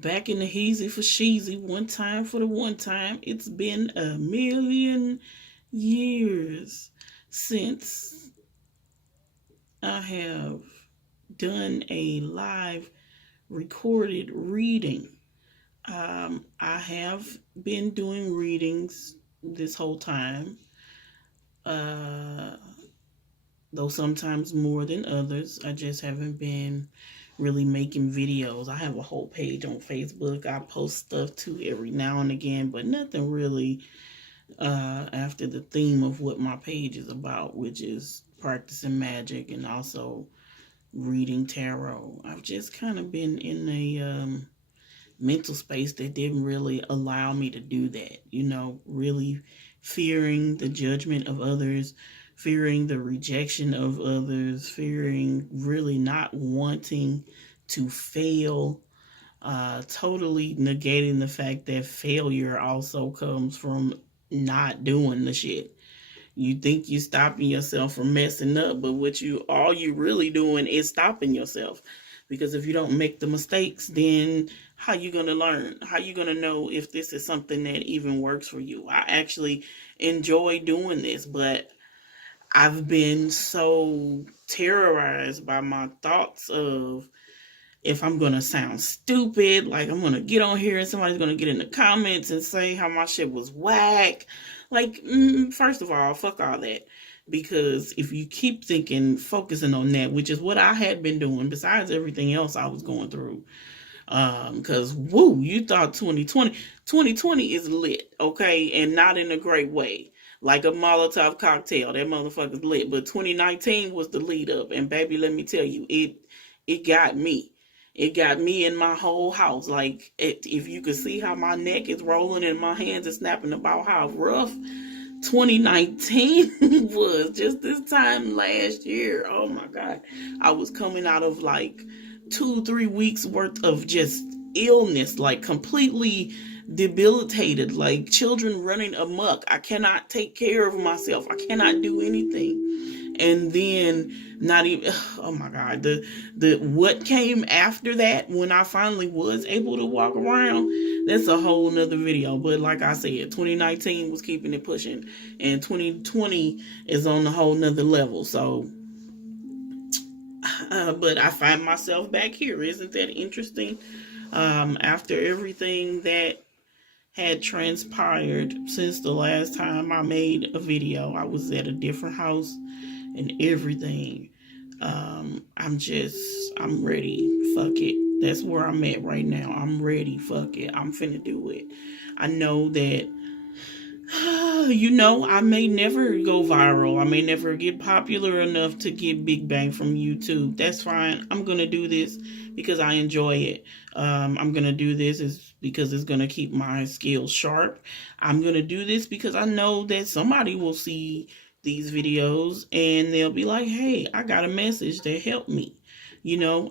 back in the heezy for sheezy, one time for the one time. It's been a million years since I have done a live recorded reading. I have been doing readings this whole time, uh, though sometimes more than others. I just haven't been really making videos. I have a whole page on Facebook. I post stuff too every now and again, but nothing really after the theme of what my page is about, which is practicing magic and also reading tarot. I've just kind of been in a mental space that didn't really allow me to do that, really fearing the judgment of others, fearing the rejection of others, fearing really not wanting to fail, totally negating the fact that failure also comes from not doing the shit. You think you're stopping yourself from messing up, but all you really doing is stopping yourself. Because if you don't make the mistakes, then how you going to learn? How you going to know if this is something that even works for you? I actually enjoy doing this, but I've been so terrorized by my thoughts of if I'm going to sound stupid, like I'm going to get on here and somebody's going to get in the comments and say how my shit was whack. Like, first of all, fuck all that. Because if you keep focusing on that, which is what I had been doing, besides everything else I was going through. Because, you thought 2020 is lit, okay? And not in a great way. Like a Molotov cocktail. That motherfucker's lit. But 2019 was the lead up. And baby, let me tell you, it got me. It got me in my whole house. Like, if you could see how my neck is rolling and my hands are snapping about how rough 2019 was. Just this time last year. Oh my God. I was coming out of like 2-3 weeks worth of just illness, like completely debilitated, like children running amok. I cannot take care of myself. I cannot do anything. And then not even, oh my God, the what came after that when I finally was able to walk around, that's a whole nother video. But like I said, 2019 was keeping it pushing and 2020 is on a whole nother level. So, but I find myself back here. Isn't that interesting? After everything that had transpired since the last time I made a video, I was at a different house and everything. I'm ready. Fuck it. That's where I'm at right now. I'm ready. Fuck it. I'm finna do it. I know that, I may never go viral. I may never get popular enough to get big bang from YouTube. That's fine. I'm gonna do this because I enjoy it. I'm gonna do this because it's gonna keep my skills sharp. I'm gonna do this because I know that somebody will see these videos and they'll be like, hey, I got a message that helped me.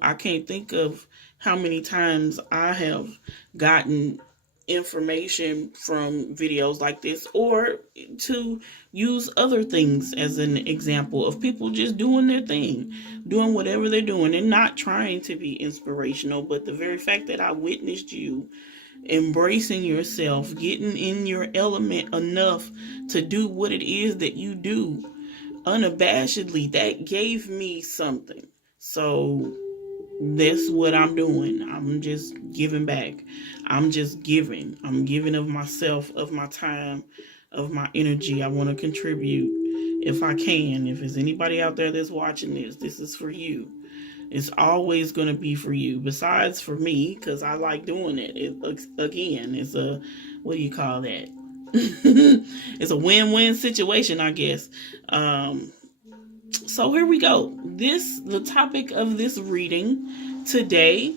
I can't think of how many times I have gotten information from videos like this, or to use other things as an example of people just doing their thing, doing whatever they're doing and not trying to be inspirational. But the very fact that I witnessed you embracing yourself, getting in your element enough to do what it is that you do unabashedly, that gave me something. So that's what I'm doing. I'm just giving back. I'm just giving. I'm giving of myself, of my time, of my energy. I want to contribute if I can. If there's anybody out there that's watching this is for you. It's always going to be for you. Besides for me, because I like doing it. Again, it's a, what do you call that? It's a win-win situation, I guess. So here we go. The topic of this reading today,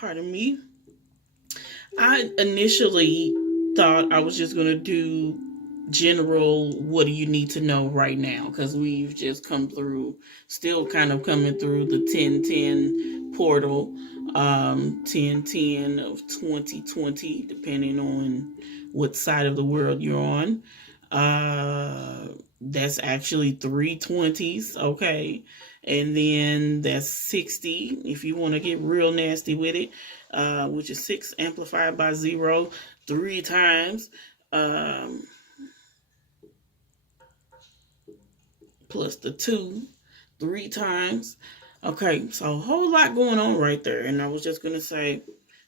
pardon me, I initially thought I was just going to do general, what do you need to know right now? Because we've just still kind of coming through the 1010 portal, 1010 of 2020, depending on what side of the world you're on. That's actually 3 20s, okay? And then that's 60 if you want to get real nasty with it, which is 6 amplified by 0 3 times, plus the 2 3 times. Okay, so a whole lot going on right there. And I was just going to say,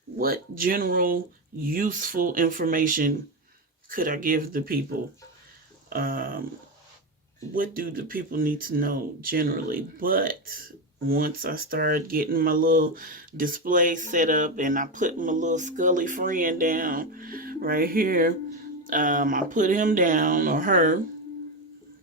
what general useful information could I give the people? What do the people need to know generally? But once I started getting my little display set up and I put my little Scully friend down right here, I put him down, or her,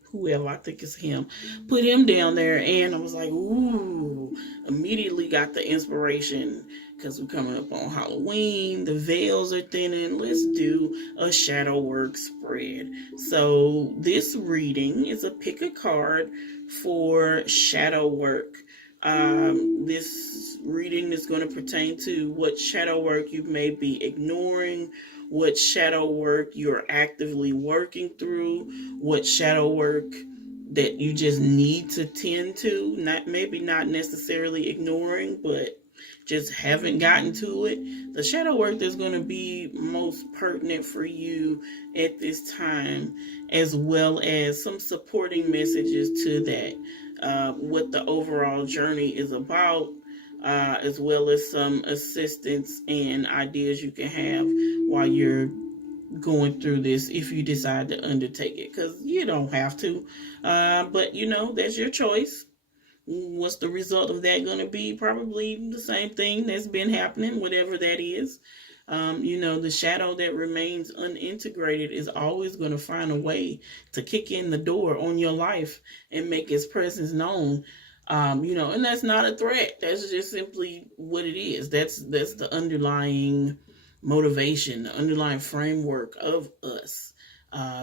whoever, I think it's him, put him down there, and I was like, ooh, immediately got the inspiration, because we're coming up on Halloween, the veils are thinning, let's do a shadow work spread. So this reading is a pick a card for shadow work. This reading is going to pertain to what shadow work you may be ignoring, what shadow work you're actively working through, what shadow work that you just need to tend to, maybe not necessarily ignoring, but just haven't gotten to it. The shadow work that's going to be most pertinent for you at this time, as well as some supporting messages to that, what the overall journey is about, as well as some assistance and ideas you can have while you're going through this, if you decide to undertake it, because you don't have to, but that's your choice. What's the result of that going to be? Probably the same thing that's been happening, whatever that is. The shadow that remains unintegrated is always going to find a way to kick in the door on your life and make its presence known. And that's not a threat. That's just simply what it is. That's the underlying motivation, the underlying framework of us.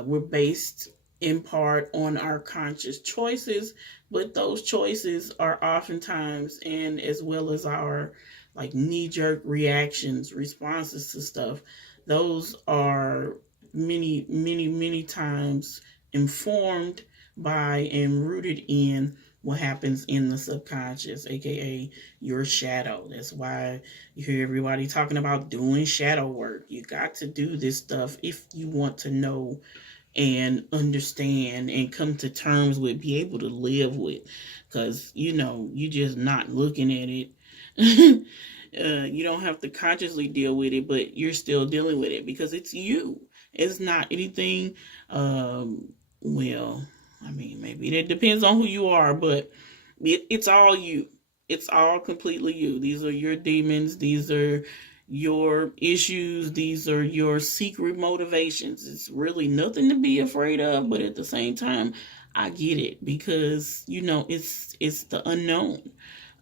We're based in part on our conscious choices, but those choices are oftentimes, and as well as our like knee-jerk reactions, responses to stuff, those are many times informed by and rooted in what happens in the subconscious, aka your shadow. That's why you hear everybody talking about doing shadow work. You got to do this stuff if you want to know and understand and come to terms with, be able to live with, because you're just not looking at it. You don't have to consciously deal with it, but you're still dealing with it because it's you. It's not anything. Well, I mean, maybe it depends on who you are, but it's all you. It's all completely you. These are your demons. These are your issues. These are your secret motivations. It's really nothing to be afraid of, but at the same time, I get it, because it's the unknown.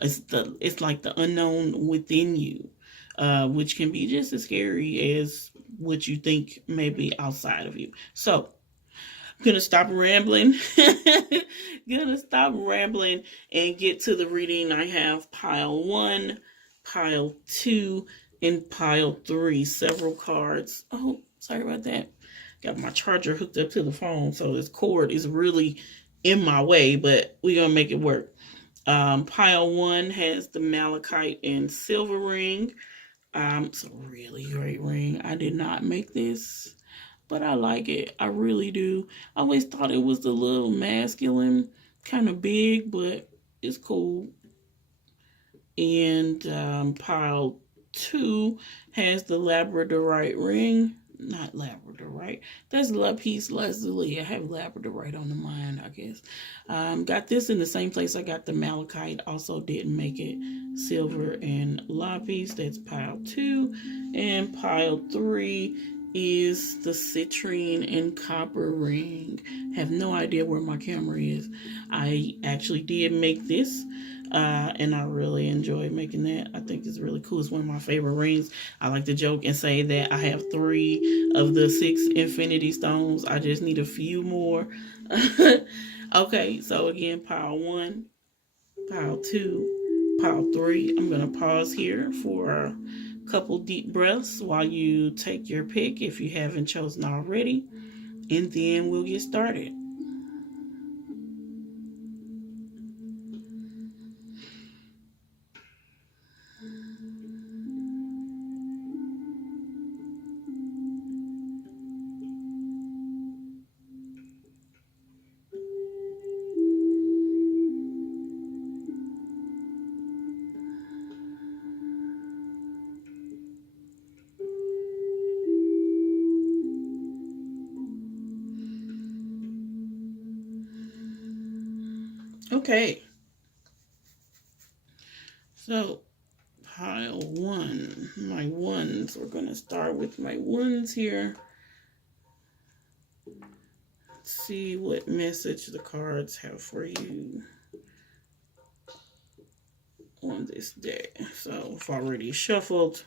It's like the unknown within you, which can be just as scary as what you think may be outside of you. So gonna stop rambling. Gonna stop rambling and get to the reading. I have pile 1, pile 2, and pile 3. Several cards. Oh, sorry about that. Got my charger hooked up to the phone, so this cord is really in my way, but we're gonna make it work. Pile 1 has the malachite and silver ring. It's a really great ring. I did not make this, but I like it. I really do. I always thought it was a little masculine, kind of big, but it's cool. And pile 2 has the labradorite ring. Not labradorite. That's lapis lazuli. I have labradorite on the mind, I guess. Got this in the same place I got the malachite. Also didn't make it. Silver and lapis. That's pile 2. And pile 3 is the citrine and copper ring. Have no idea where my camera is. I actually did make this, and I really enjoy making that. I think it's really cool. It's one of my favorite rings. I like to joke and say that I have 3 of the 6 infinity stones. I just need a few more. Okay, so again, pile 1, pile 2, pile 3. I'm going to pause here for a couple deep breaths while you take your pick if you haven't chosen already, and then we'll get started. Okay. So, pile one. My ones. We're going to start with my ones here. Let's see what message the cards have for you on this day. So, I've already shuffled.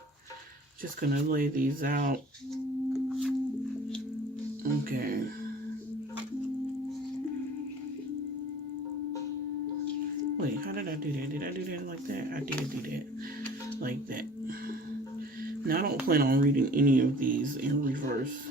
Just going to lay these out. Okay. Wait, how did I do that? Did I do that like that? I did do that like that. Now, I don't plan on reading any of these in reverse.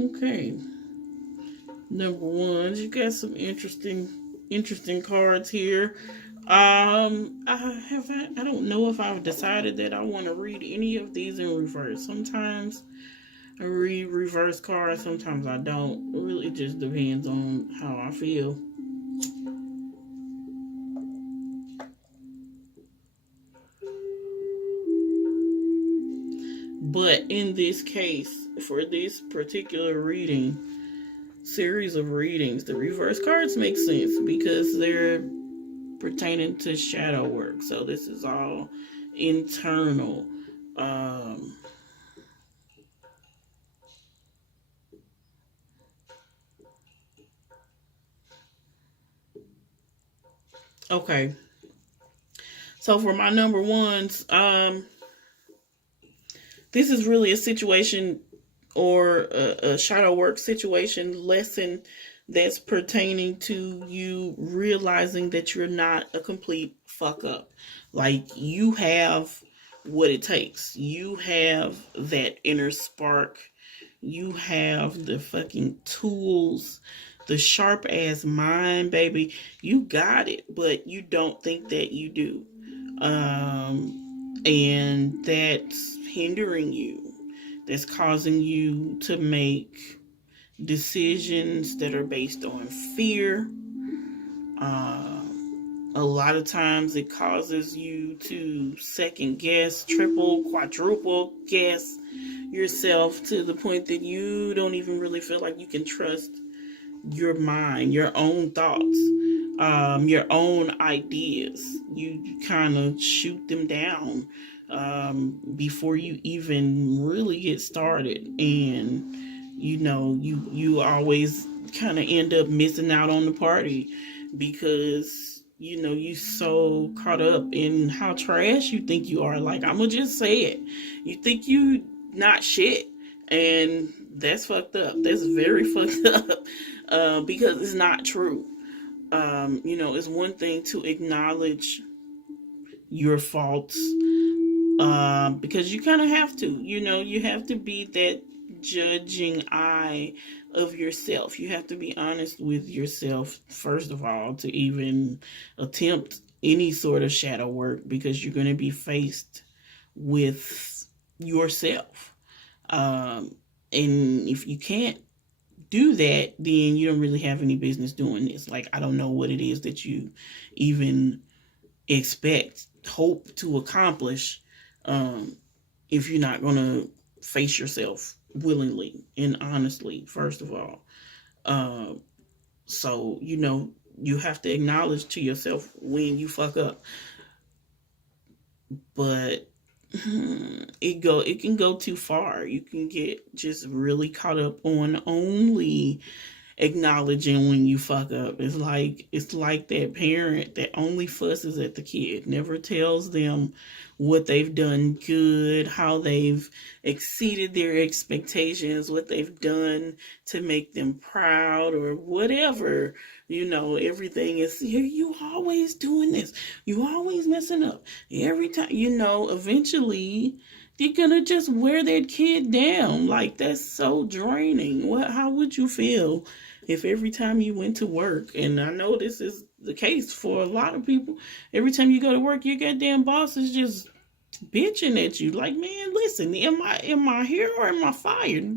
Okay. Number one, you got some interesting cards here. I don't know if I've decided that I want to read any of these in reverse. Sometimes I read reverse cards, sometimes I don't. It really just depends on how I feel. But in this case, for this particular series of readings, the reverse cards make sense because they're pertaining to shadow work. So this is all internal. Okay. So for my number ones, this is really a situation or a shadow work situation lesson that's pertaining to you realizing that you're not a complete fuck up. Like, you have what it takes. You have that inner spark. You have the fucking tools, the sharp ass mind, baby. You got it, but you don't think that you do. And that's hindering you. That's causing you to make decisions that are based on fear. A lot of times it causes you to second guess, triple, quadruple guess yourself to the point that you don't even really feel like you can trust your mind, your own thoughts, your own ideas. You kind of shoot them down before you even really get started, and you always kind of end up missing out on the party because you so caught up in how trash you think you are. Like, I'm gonna just say it, you think you not shit, and that's fucked up. That's very fucked up because it's not true. It's one thing to acknowledge your faults because you kind of have to. You have to be that judging eye of yourself. You have to be honest with yourself, first of all, to even attempt any sort of shadow work, because you're going to be faced with yourself. And if you can't do that, then you don't really have any business doing this. Like, I don't know what it is that you even hope to accomplish if you're not going to face yourself willingly and honestly, first of all. So, you have to acknowledge to yourself when you fuck up. But it can go too far. You can get just really caught up on only acknowledging when you fuck up. It's like that parent that only fusses at the kid, never tells them what they've done good, how they've exceeded their expectations, what they've done to make them proud, or whatever. Everything is, you always doing this, you always messing up every time. Eventually you're gonna just wear that kid down. Like, that's so draining. How would you feel if every time you went to work, and I know this is the case for a lot of people, every time you go to work, your goddamn boss is just bitching at you? Like, man, listen, am I here or am I fired?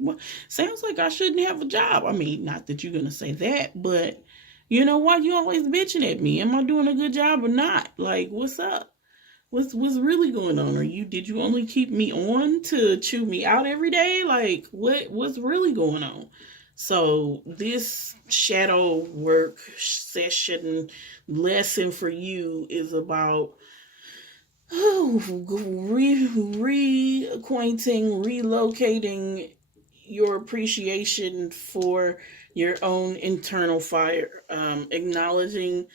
Sounds like I shouldn't have a job. I mean, not that you're gonna say that, but Why you always bitching at me? Am I doing a good job or not? Like, what's up? What's really going on? Did you only keep me on to chew me out every day? Like, what's really going on? So this shadow work session lesson for you is about reacquainting, relocating your appreciation for your own internal fire, acknowledging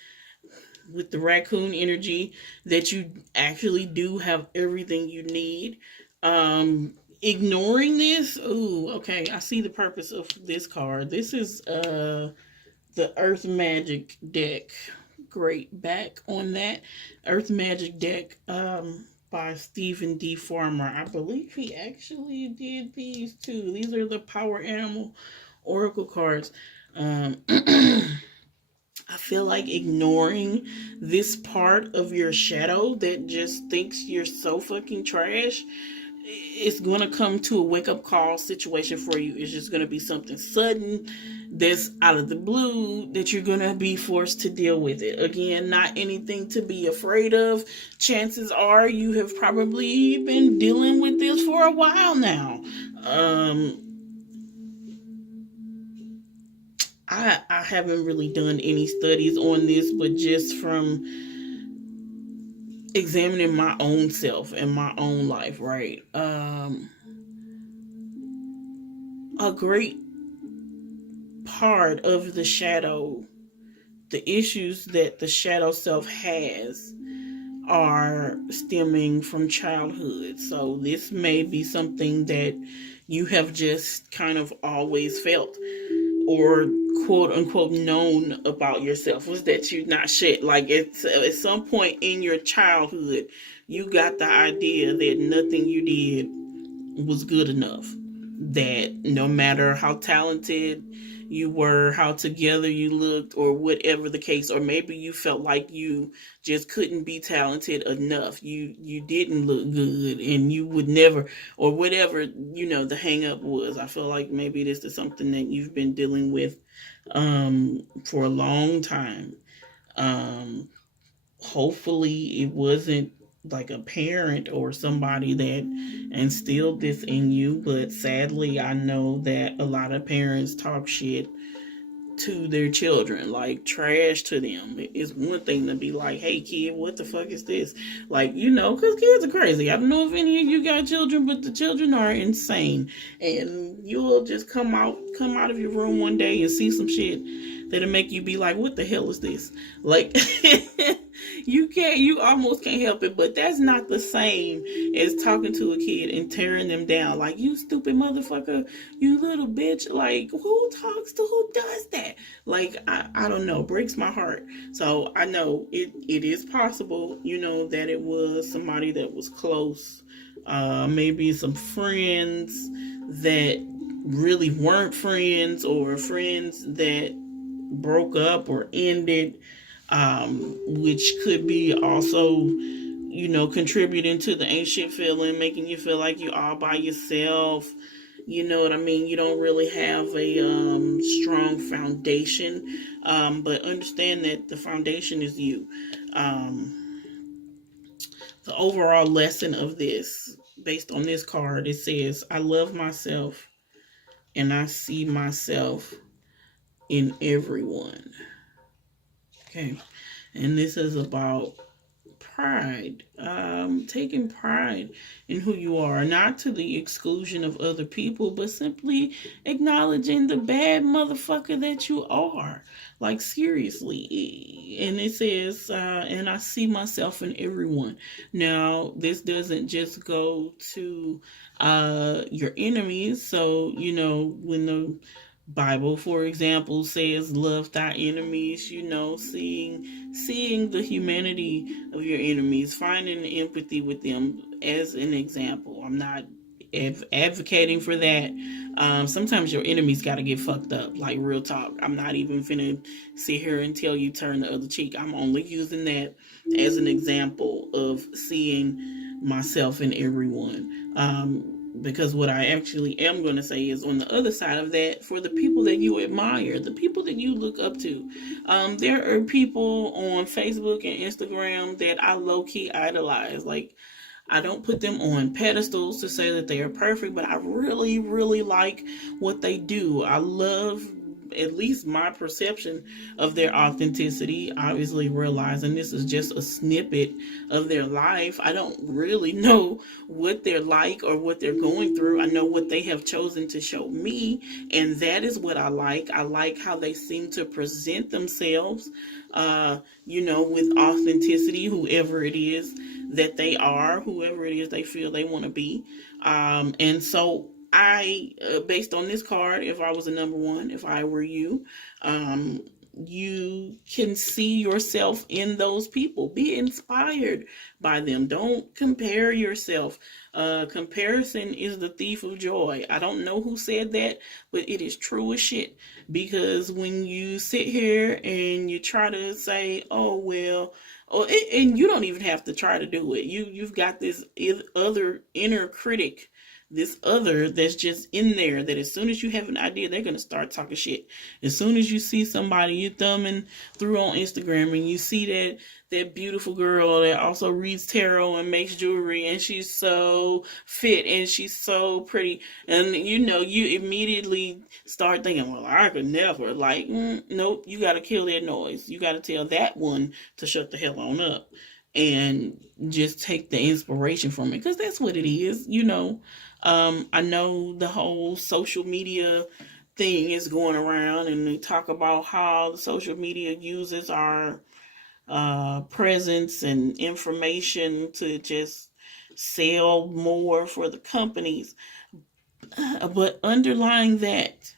with the raccoon energy that you actually do have everything you need. Ignoring this, ooh, okay, I see the purpose of this card. This is the Earth Magic deck. Great back on that Earth Magic deck by Stephen D. Farmer. I believe he actually did these too. These are the Power Animal Oracle cards. I feel like ignoring this part of your shadow that just thinks you're so fucking trash, it's going to come to a wake up call situation for you. It's just going to be something sudden that's out of the blue that you're going to be forced to deal with it. Again, not anything to be afraid of. Chances are you have probably been dealing with this for a while now. I haven't really done any studies on this, but just from examining my own self and my own life, right? A great part of the shadow, the issues that the shadow self has, are stemming from childhood. So this may be something that you have just kind of always felt, or quote unquote known about yourself, was that you're not shit. Like at some point in your childhood, you got the idea that nothing you did was good enough. That no matter how talented you were, how together you looked, or whatever the case, or maybe you felt like you just couldn't be talented enough. You didn't look good, and you would never, or whatever the hang up was. I feel like maybe this is something that you've been dealing with for a long time. Hopefully it wasn't like a parent or somebody that instilled this in you, but sadly I know that a lot of parents talk shit to their children, like trash to them. It's one thing to be like, hey kid, what the fuck is this? Like, because kids are crazy. I don't know if any of you got children, but the children are insane. And you'll just come out of your room one day and see some shit that'll make you be like, what the hell is this? Like you almost can't help it, but that's not the same as talking to a kid and tearing them down. Like, you stupid motherfucker, you little bitch. Like, who does that? Like, I don't know, breaks my heart. So I know it is possible, that it was somebody that was close, maybe some friends that really weren't friends, or friends that broke up or ended, which could be also, contributing to the ain't shit feeling, making you feel like you're all by yourself. You know what I mean? You don't really have a strong foundation, but understand that the foundation is you. The overall lesson of this, based on this card, it says, I love myself and I see myself in everyone. Okay. And this is about pride, taking pride in who you are, not to the exclusion of other people, but simply acknowledging the bad motherfucker that you are. Like, seriously. And it says, and I see myself in everyone. Now, this doesn't just go to your enemies. So, when the Bible, for example, says love thy enemies, seeing the humanity of your enemies, finding empathy with them as an example. I'm not advocating for that. Sometimes your enemies got to get fucked up, like real talk. I'm not even finna sit here and tell you turn the other cheek. I'm only using that as an example of seeing myself in everyone. because what I actually am going to say is, on the other side of that, for the people that you admire, the people that you look up to, there are people on Facebook and Instagram that I low-key idolize. Like, I don't put them on pedestals to say that they are perfect, but I really, really like what they do. I love, at least my perception of their authenticity, obviously realizing this is just a snippet of their life. I don't really know what they're like or what they're going through. I know what they have chosen to show me, and that is what I like. I like how they seem to present themselves, with authenticity, whoever it is that they are, whoever it is they feel they want to be. And so based on this card, if I was a number one, if I were you, you can see yourself in those people. Be inspired by them. Don't compare yourself. Comparison is the thief of joy. I don't know who said that, but it is true as shit. Because when you sit here and you try to say, oh, well, and you don't even have to try to do it. You've got this other inner critic, this other that's just in there, that as soon as you have an idea, they're going to start talking shit. As soon as you see somebody you thumbing through on Instagram and you see that beautiful girl that also reads tarot and makes jewelry, and she's so fit and she's so pretty, and you immediately start thinking, well, I could never. Like, nope, you got to kill that noise. You got to tell that one to shut the hell on up and just take the inspiration from it, because that's what it is. I know the whole social media thing is going around, and they talk about how the social media uses our presence and information to just sell more for the companies. But underlying that,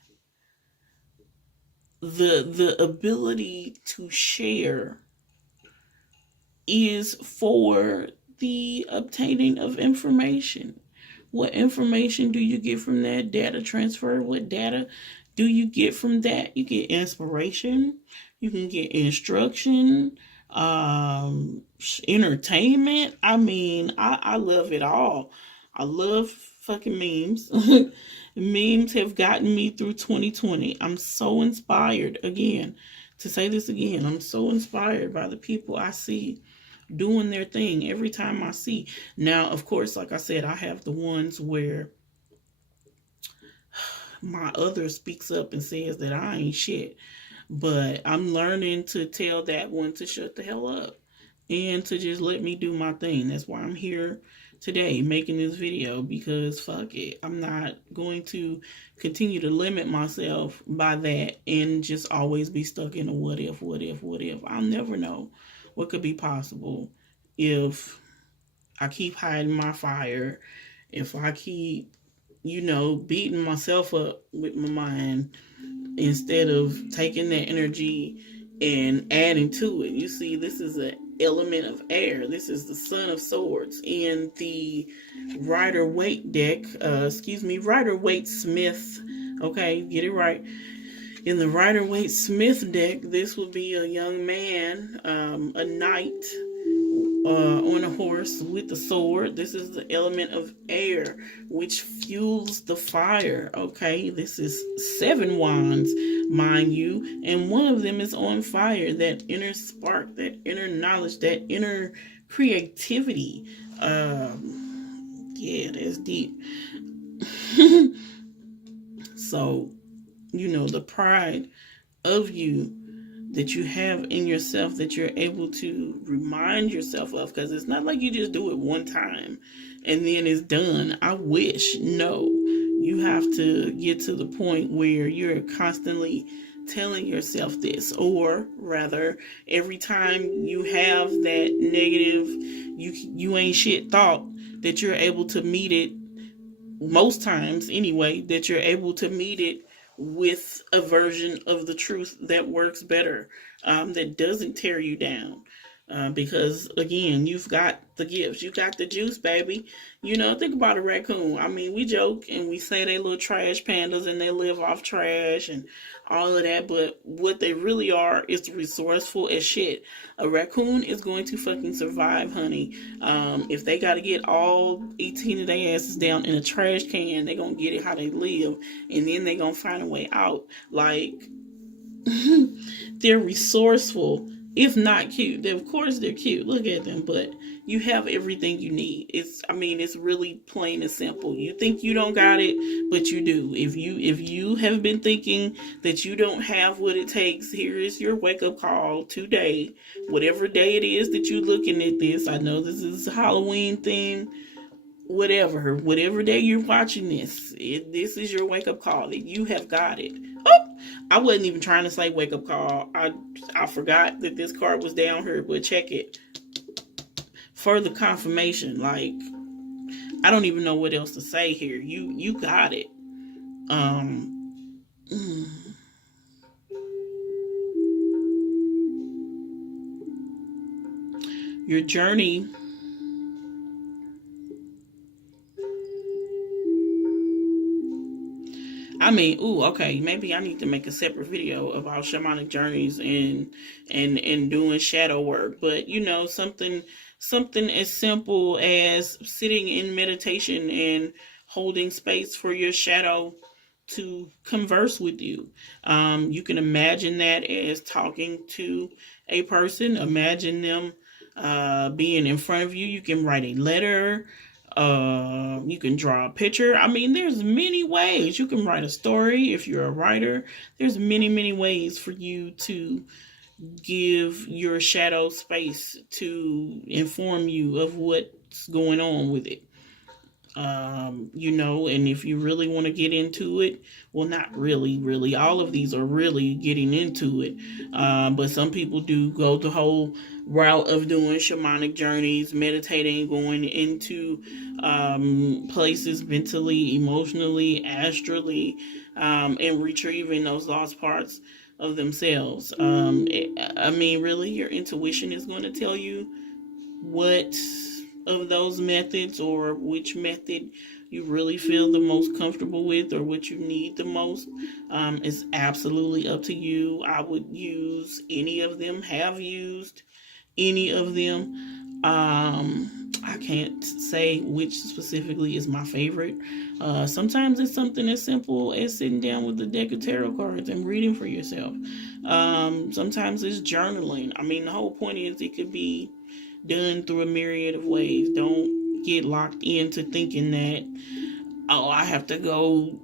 the ability to share is for the obtaining of information. What information do you get from that? Data transfer. What data do you get from that? You get inspiration. You can get instruction, entertainment. I mean, I love it all. I love fucking memes. Memes have gotten me through 2020. I'm so inspired, again, to say this again. I'm so inspired by the people I see doing their thing every time I see. Now, of course, like I said, I have the ones where my other speaks up and says that I ain't shit. But I'm learning to tell that one to shut the hell up and to just let me do my thing. That's why I'm here today making this video, because fuck it. I'm not going to continue to limit myself by that and just always be stuck in a what if. I'll never know what could be possible if I keep hiding my fire, if I keep, beating myself up with my mind instead of taking that energy and adding to it. You see, this is an element of air. This is the Son of Swords in the Rider-Waite deck. Rider-Waite-Smith. Okay, get it right. In the Rider-Waite-Smith deck, this would be a young man, a knight, on a horse with a sword. This is the element of air, which fuels the fire. Okay, this is 7 wands, mind you, and one of them is on fire. That inner spark, that inner knowledge, that inner creativity. Yeah, that's deep. So, the pride of you that you have in yourself, that you're able to remind yourself of, because it's not like you just do it one time and then it's done. I wish. No, you have to get to the point where you're constantly telling yourself this, or rather, every time you have that negative you ain't shit thought, that you're able to meet it, most times anyway, that you're able to meet it with a version of the truth that works better, that doesn't tear you down. Because again, you've got the gifts, you got the juice, baby. You know, think about a raccoon. I mean, we joke and we say they little trash pandas and they live off trash and all of that, but what they really are is resourceful as shit. A raccoon is going to fucking survive, honey. If they got to get all 18 of their asses down in a trash can, they gonna get it how they live, and then they gonna find a way out. Like, they're resourceful, if not cute. Of course they're cute. Look at them, but you have everything you need. It's really plain and simple. You think you don't got it, but you do. If you have been thinking that you don't have what it takes, here is your wake up call today. Whatever day it is that you're looking at this, I know this is a Halloween thing. Whatever day you're watching this, this is your wake up call that you have got it. Oh, I wasn't even trying to say wake up call. I forgot that this card was down here, but check it. Further confirmation. Like, I don't even know what else to say here. You got it. Your journey okay, maybe I need to make a separate video about shamanic journeys and doing shadow work. But you know, something as simple as sitting in meditation and holding space for your shadow to converse with you. You can imagine that as talking to a person. Imagine them being in front of you. You can write a letter. You can draw a picture. I mean, there's many ways. You can write a story if you're a writer. There's many ways for you to give your shadow space to inform you of what's going on with it. You know, and if you really want to get into it, well, not really, all of these are really getting into it. But some people do go the whole route of doing shamanic journeys, meditating, going into places mentally, emotionally, astrally, and retrieving those lost parts of themselves. I mean, really, your intuition is going to tell you what of those methods or which method you really feel the most comfortable with or what you need the most. Is absolutely up to you. I would use any of them, have used any of them. I can't say which specifically is my favorite. Sometimes it's something as simple as sitting down with a deck of tarot cards and reading for yourself. Sometimes it's journaling. I mean, the whole point is it could be done through a myriad of ways. Don't get locked into thinking that, oh, I have to go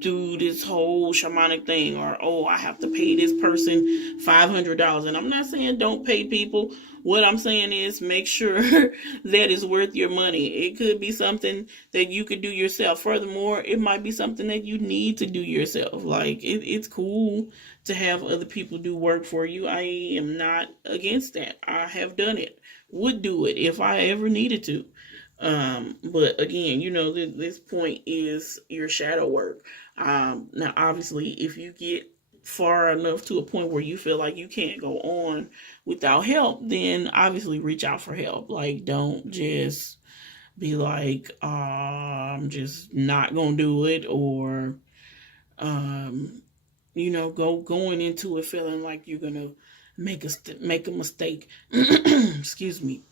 do this whole shamanic thing, or oh, I have to pay this person $500. And I'm not saying don't pay people. What I'm saying is make sure that it's worth your money. It could be something that you could do yourself. Furthermore, it might be something that you need to do yourself. Like, it's cool to have other people do work for you. I am not against that. I have done it. Would do it if I ever needed to. But again, you know, this point is your shadow work. Now, obviously, if you get far enough to a point where you feel like you can't go on without help, then obviously reach out for help. Like, don't just be like, I'm just not gonna do it, or you know, going into it feeling like you're gonna make a mistake. Excuse me.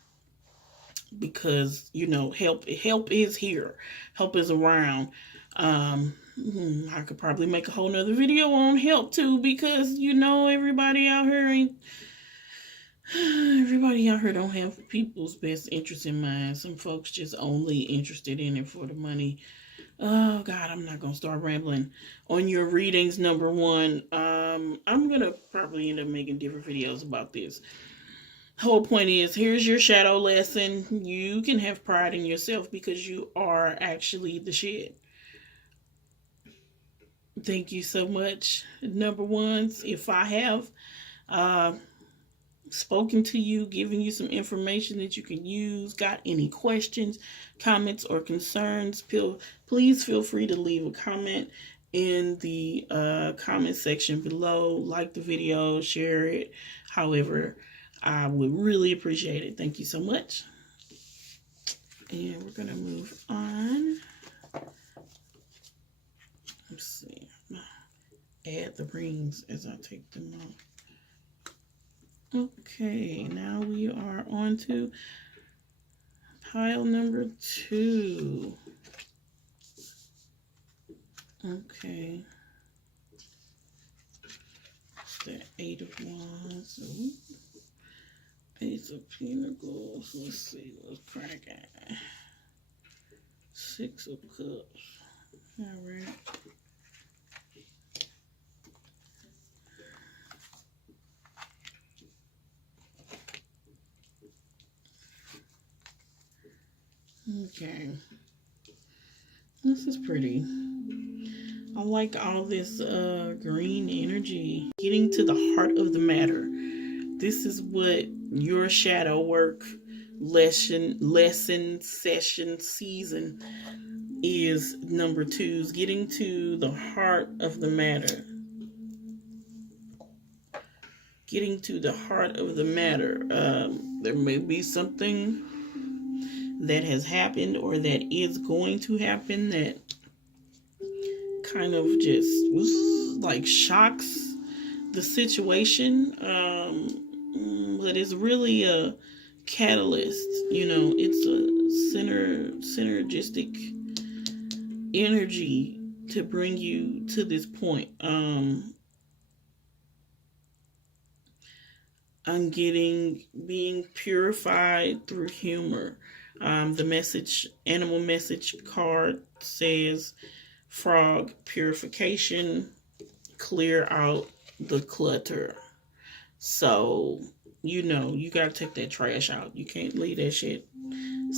Because, you know, help is here. Help is around. I could probably make a whole nother video on help too, because, you know, everybody out here don't have people's best interest in mind. Some folks just only interested in it for the money. Oh God, I'm not gonna start rambling on your readings. Number one, I'm gonna probably end up making different videos about this. Whole point is, here's your shadow lesson. You can have pride in yourself because you are actually the shit. Thank you so much. Number ones, if I have spoken to you, given you some information that you can use, got any questions, comments, or concerns, please feel free to leave a comment in the comment section below. Like the video, share it, however I would really appreciate it. Thank you so much. And we're going to move on. Let's see. Add the rings as I take them off. Okay, now we are on to pile number 2. Okay. The 8 of Wands. Ooh. Ace of Pentacles. Let's see what's cracking. 6 of Cups. Alright. Okay. This is pretty. I like all this green energy. Getting to the heart of the matter. This is what your shadow work lesson session season is. Number 2 is getting to the heart of the matter. Getting to the heart of the matter. There may be something that has happened or that is going to happen that kind of just like shocks the situation, but it's really a catalyst. You know, it's a synergistic energy to bring you to this point. I'm getting being purified through humor. The animal message card says frog purification, clear out the clutter. So, you know, you gotta take that trash out. You can't leave that shit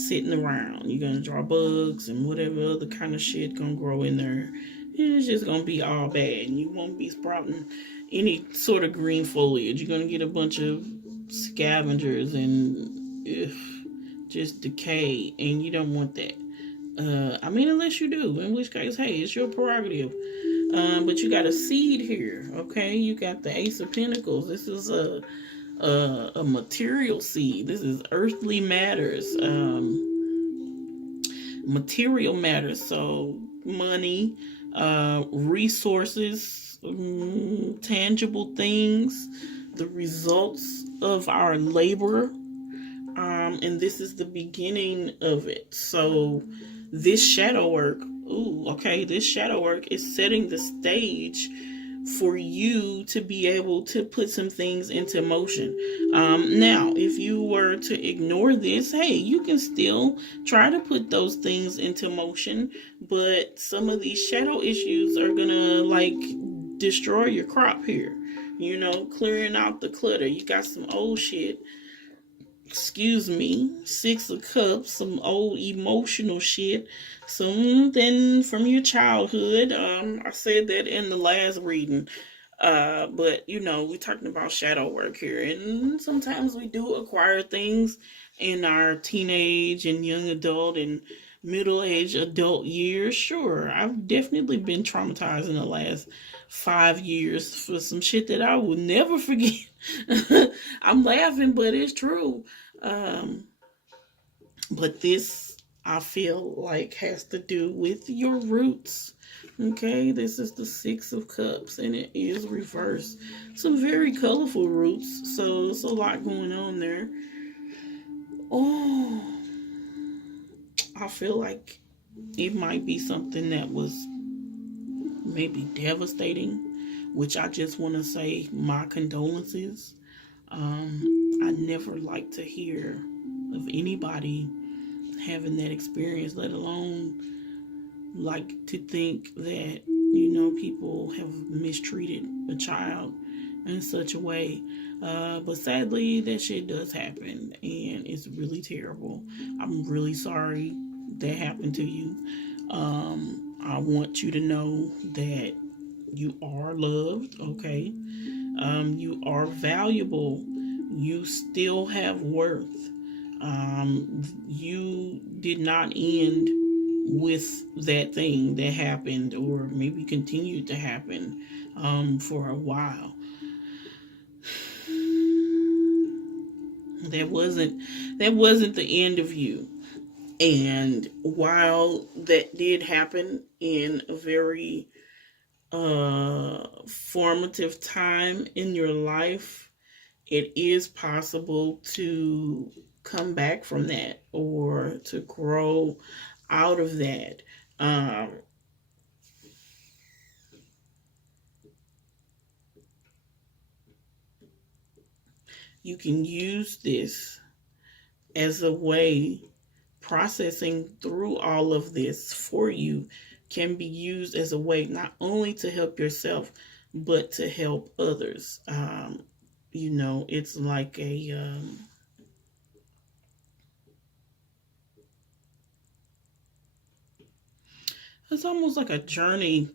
sitting around. You're gonna draw bugs and whatever other kind of shit gonna grow in there. It's just gonna be all bad. And you won't be sprouting any sort of green foliage. You're gonna get a bunch of scavengers and just decay, and you don't want that. I mean, unless you do, in which case, hey, it's your prerogative. But you got a seed here, okay? You got the Ace of Pentacles. This is a material seed. This is earthly matters, material matters. So money, resources, tangible things, the results of our labor. And this is the beginning of it. So this shadow work, this shadow work is setting the stage for you to be able to put some things into motion. Now, if you were to ignore this, hey, you can still try to put those things into motion, but some of these shadow issues are gonna like destroy your crop here. You know, clearing out the clutter. You got some old shit. Excuse me, 6 of Cups, some old emotional shit, something from your childhood. I said that in the last reading, but you know, we're talking about shadow work here, and sometimes we do acquire things in our teenage and young adult and middle-aged adult years. Sure, I've definitely been traumatized in the last 5 years for some shit that I will never forget. I'm laughing, but it's true. But this, I feel like, has to do with your roots. Okay, this is the 6 of Cups, and it is reversed. Some very colorful roots, so there's a lot going on there. Oh, I feel like it might be something that was maybe devastating, which I just want to say my condolences. I never like to hear of anybody having that experience, let alone like to think that, you know, people have mistreated a child in such a way. But sadly, that shit does happen, and it's really terrible. I'm really sorry that happened to you. I want you to know that you are loved, okay? You are valuable. You still have worth. You did not end with that thing that happened, or maybe continued to happen for a while. That wasn't the end of you. And while that did happen in a very formative time in your life, it is possible to come back from that or to grow out of that. Um, you can use this as a way, processing through all of this for you can be used as a way not only to help yourself, but to help others. It's like it's almost like a journey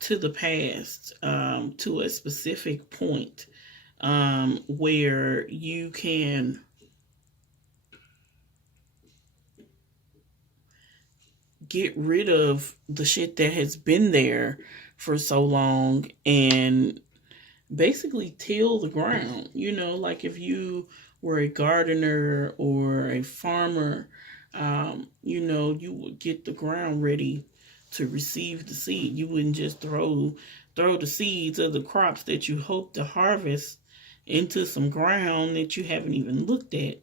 to the past, to a specific point, where you can get rid of the shit that has been there for so long and basically till the ground. Like if you were a gardener or a farmer, you would get the ground ready to receive the seed. You wouldn't just throw the seeds of the crops that you hope to harvest into some ground that you haven't even looked at,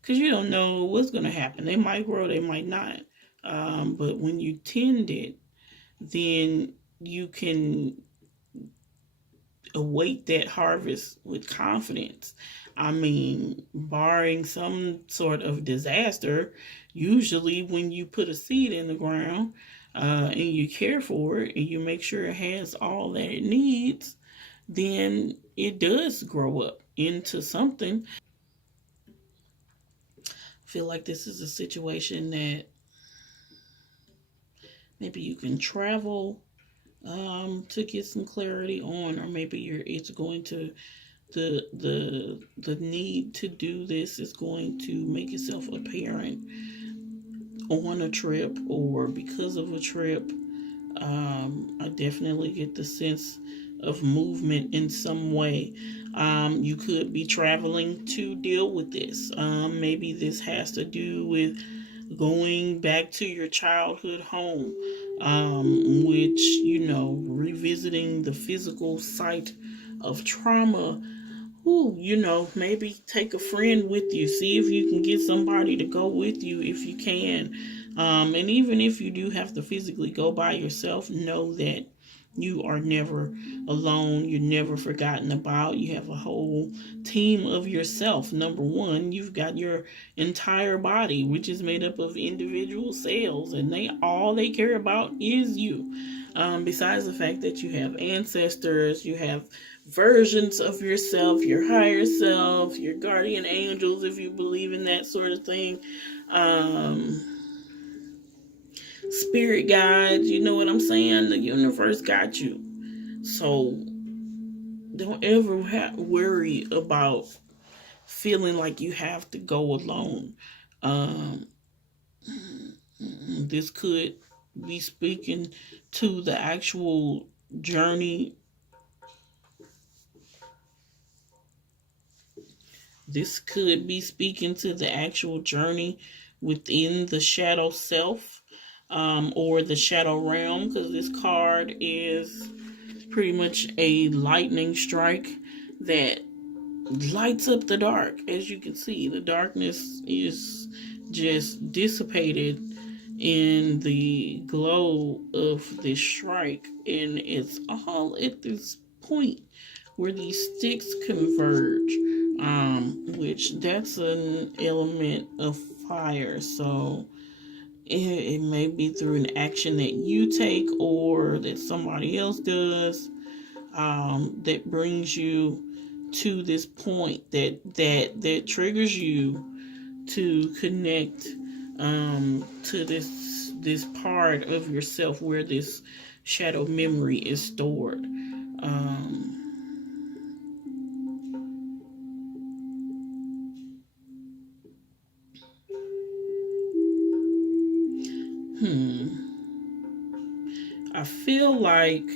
because you don't know what's going to happen. They might grow, they might not. But when you tend it, then you can await that harvest with confidence. I mean, barring some sort of disaster, usually when you put a seed in the ground, and you care for it and you make sure it has all that it needs, then it does grow up into something. I feel like this is a situation that maybe you can travel to get some clarity on, or maybe it's going to the need to do this is going to make itself apparent on a trip or because of a trip. I definitely get the sense of movement in some way. You could be traveling to deal with this. Maybe this has to do with going back to your childhood home, which, revisiting the physical site of trauma. Ooh, maybe take a friend with you. See if you can get somebody to go with you if you can. And even if you do have to physically go by yourself, know that you are never alone. You're never forgotten about. You have a whole team of yourself. Number one, you've got your entire body, which is made up of individual cells, and all they care about is you. Besides the fact that you have ancestors, you have versions of yourself, your higher self, your guardian angels, if you believe in that sort of thing. Um, Spirit guides, you know what I'm saying? The universe got you. So don't ever worry about feeling like you have to go alone. Um, this could be speaking to the actual journey. This could be speaking to the actual journey within the shadow self, or the shadow realm, because this card is pretty much a lightning strike that lights up the dark. As you can see, the darkness is just dissipated in the glow of this strike, and it's all at this point where these sticks converge, which that's an element of fire. So it may be through an action that you take or that somebody else does, that brings you to this point that triggers you to connect, to this part of yourself where this shadow memory is stored. Um, I feel like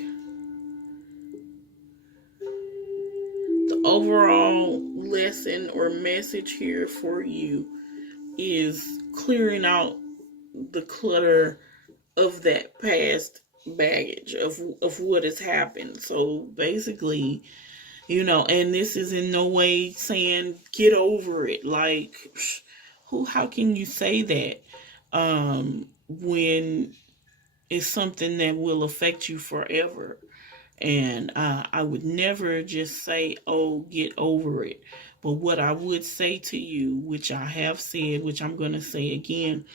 the overall lesson or message here for you is clearing out the clutter of that past baggage of what has happened. So basically, and this is in no way saying get over it. Like, how can you say that when it's something that will affect you forever? And I would never just say, oh, get over it. But what I would say to you, which I have said, which I'm going to say again,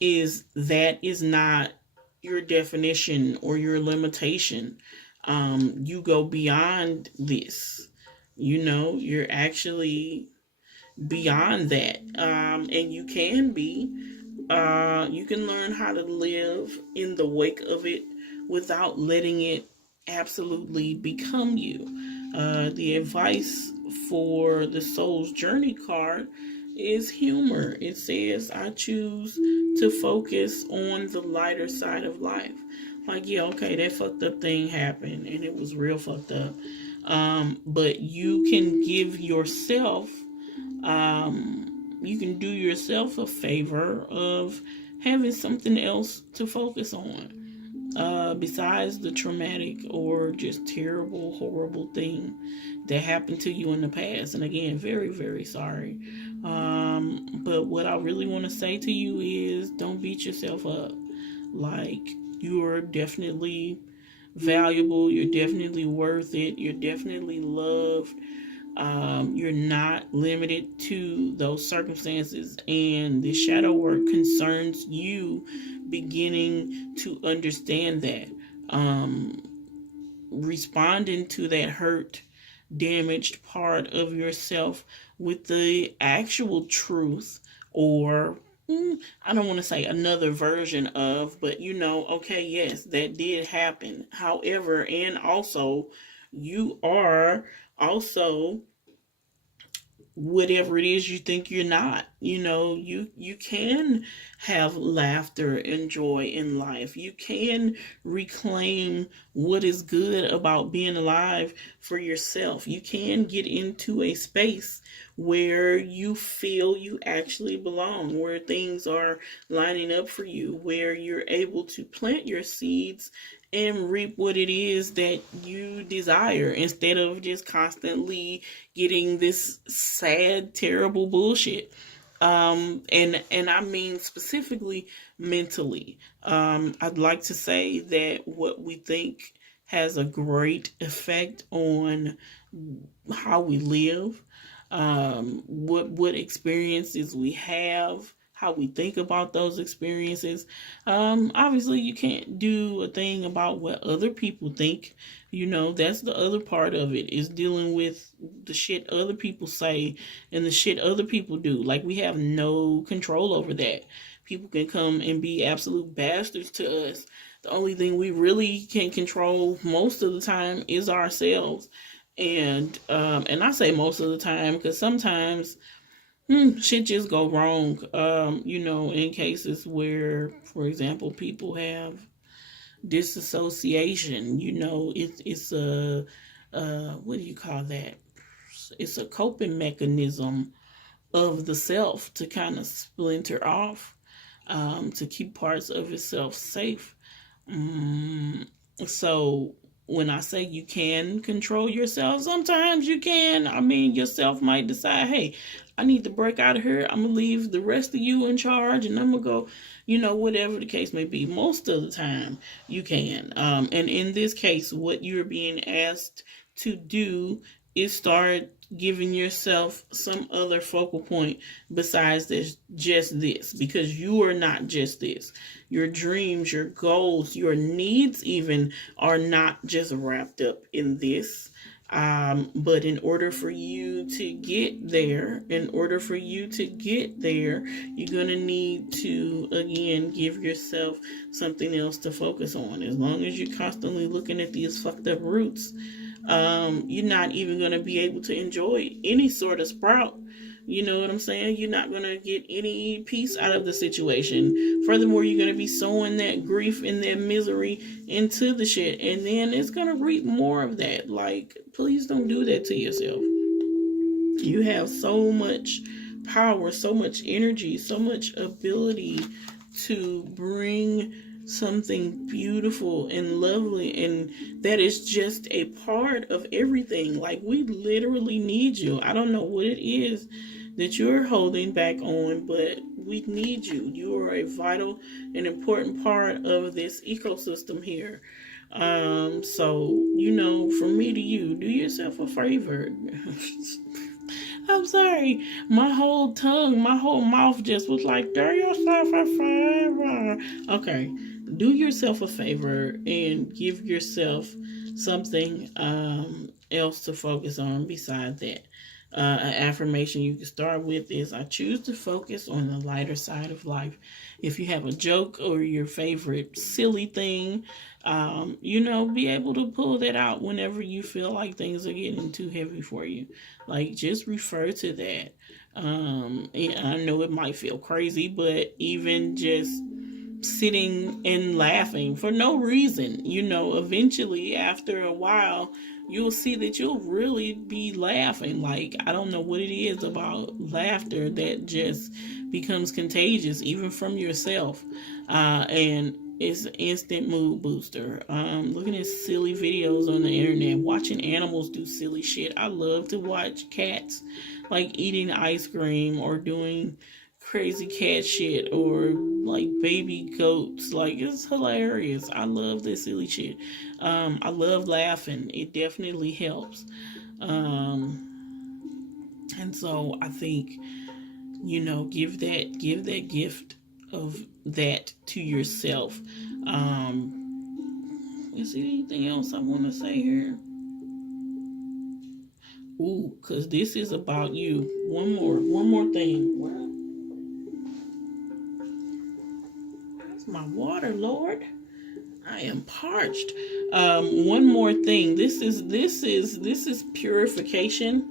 is that is not your definition or your limitation. You go beyond this. You're actually beyond that. And you can be. You can learn how to live in the wake of it without letting it absolutely become you. The advice for the Soul's Journey card is humor. It says, I choose to focus on the lighter side of life. Like, yeah, okay, that fucked up thing happened and it was real fucked up. But you can give yourself, you can do yourself a favor of having something else to focus on. Besides the traumatic or just terrible, horrible thing that happened to you in the past. And again, very, very sorry. But what I really want to say to you is don't beat yourself up. Like, you're definitely valuable. You're definitely worth it. You're definitely loved. You're not limited to those circumstances. And the shadow work concerns you beginning to understand that. Responding to that hurt, damaged part of yourself with the actual truth, or I don't want to say another version of, but okay, yes, that did happen. However, and also, you are also whatever it is you think you're not. You can have laughter and joy in life. You can reclaim what is good about being alive for yourself. You can get into a space where you feel you actually belong, where things are lining up for you, where you're able to plant your seeds and reap what it is that you desire, instead of just constantly getting this sad, terrible bullshit. And I mean specifically mentally. I'd like to say that what we think has a great effect on how we live, what experiences we have, how we think about those experiences. Obviously, you can't do a thing about what other people think. That's the other part of it, is dealing with the shit other people say and the shit other people do. Like, we have no control over that. People can come and be absolute bastards to us. The only thing we really can control most of the time is ourselves. And I say most of the time because sometimes shit just go wrong. In cases where, for example, people have disassociation. It's a what do you call that? It's a coping mechanism of the self to kind of splinter off, to keep parts of itself safe. So when I say you can control yourself, sometimes you can. I mean, yourself might decide, hey, I need to break out of here. I'm going to leave the rest of you in charge and I'm going to go, whatever the case may be. Most of the time you can. And in this case, what you're being asked to do is start giving yourself some other focal point besides just this, because you are not just this. Your dreams, your goals, your needs even are not just wrapped up in this. But in order for you to get there, you're going to need to, again, give yourself something else to focus on. As long as you're constantly looking at these fucked up roots, you're not even going to be able to enjoy any sort of sprout. You know what I'm saying? You're not going to get any peace out of the situation. Furthermore, you're going to be sowing that grief and that misery into the shit. And then it's going to reap more of that. Like, please don't do that to yourself. You have so much power, so much energy, so much ability to bring something beautiful and lovely, and that is just a part of everything. Like, we literally need you. I don't know what it is that you're holding back on, but we need you. You are a vital and important part of this ecosystem here. So, from me to you, do yourself a favor. I'm sorry. My whole tongue, my whole mouth just was like, do yourself a favor. Okay. Do yourself a favor and give yourself something else to focus on besides that. An affirmation you can start with is, I choose to focus on the lighter side of life. If you have a joke or your favorite silly thing, be able to pull that out whenever you feel like things are getting too heavy for you. Like, just refer to that. And I know it might feel crazy, but even just sitting and laughing for no reason, eventually after a while, you'll see that you'll really be laughing. Like, I don't know what it is about laughter that just becomes contagious, even from yourself. And it's an instant mood booster. Looking at silly videos on the internet, watching animals do silly shit. I love to watch cats, like, eating ice cream or doing crazy cat shit, or like baby goats. Like, it's hilarious. I love this silly shit. I love laughing. It definitely helps. And so I think, give that gift of that to yourself. Is there anything else I want to say here? Ooh, because this is about you. One more thing. Where's my water, Lord? I am parched. One more thing. This is purification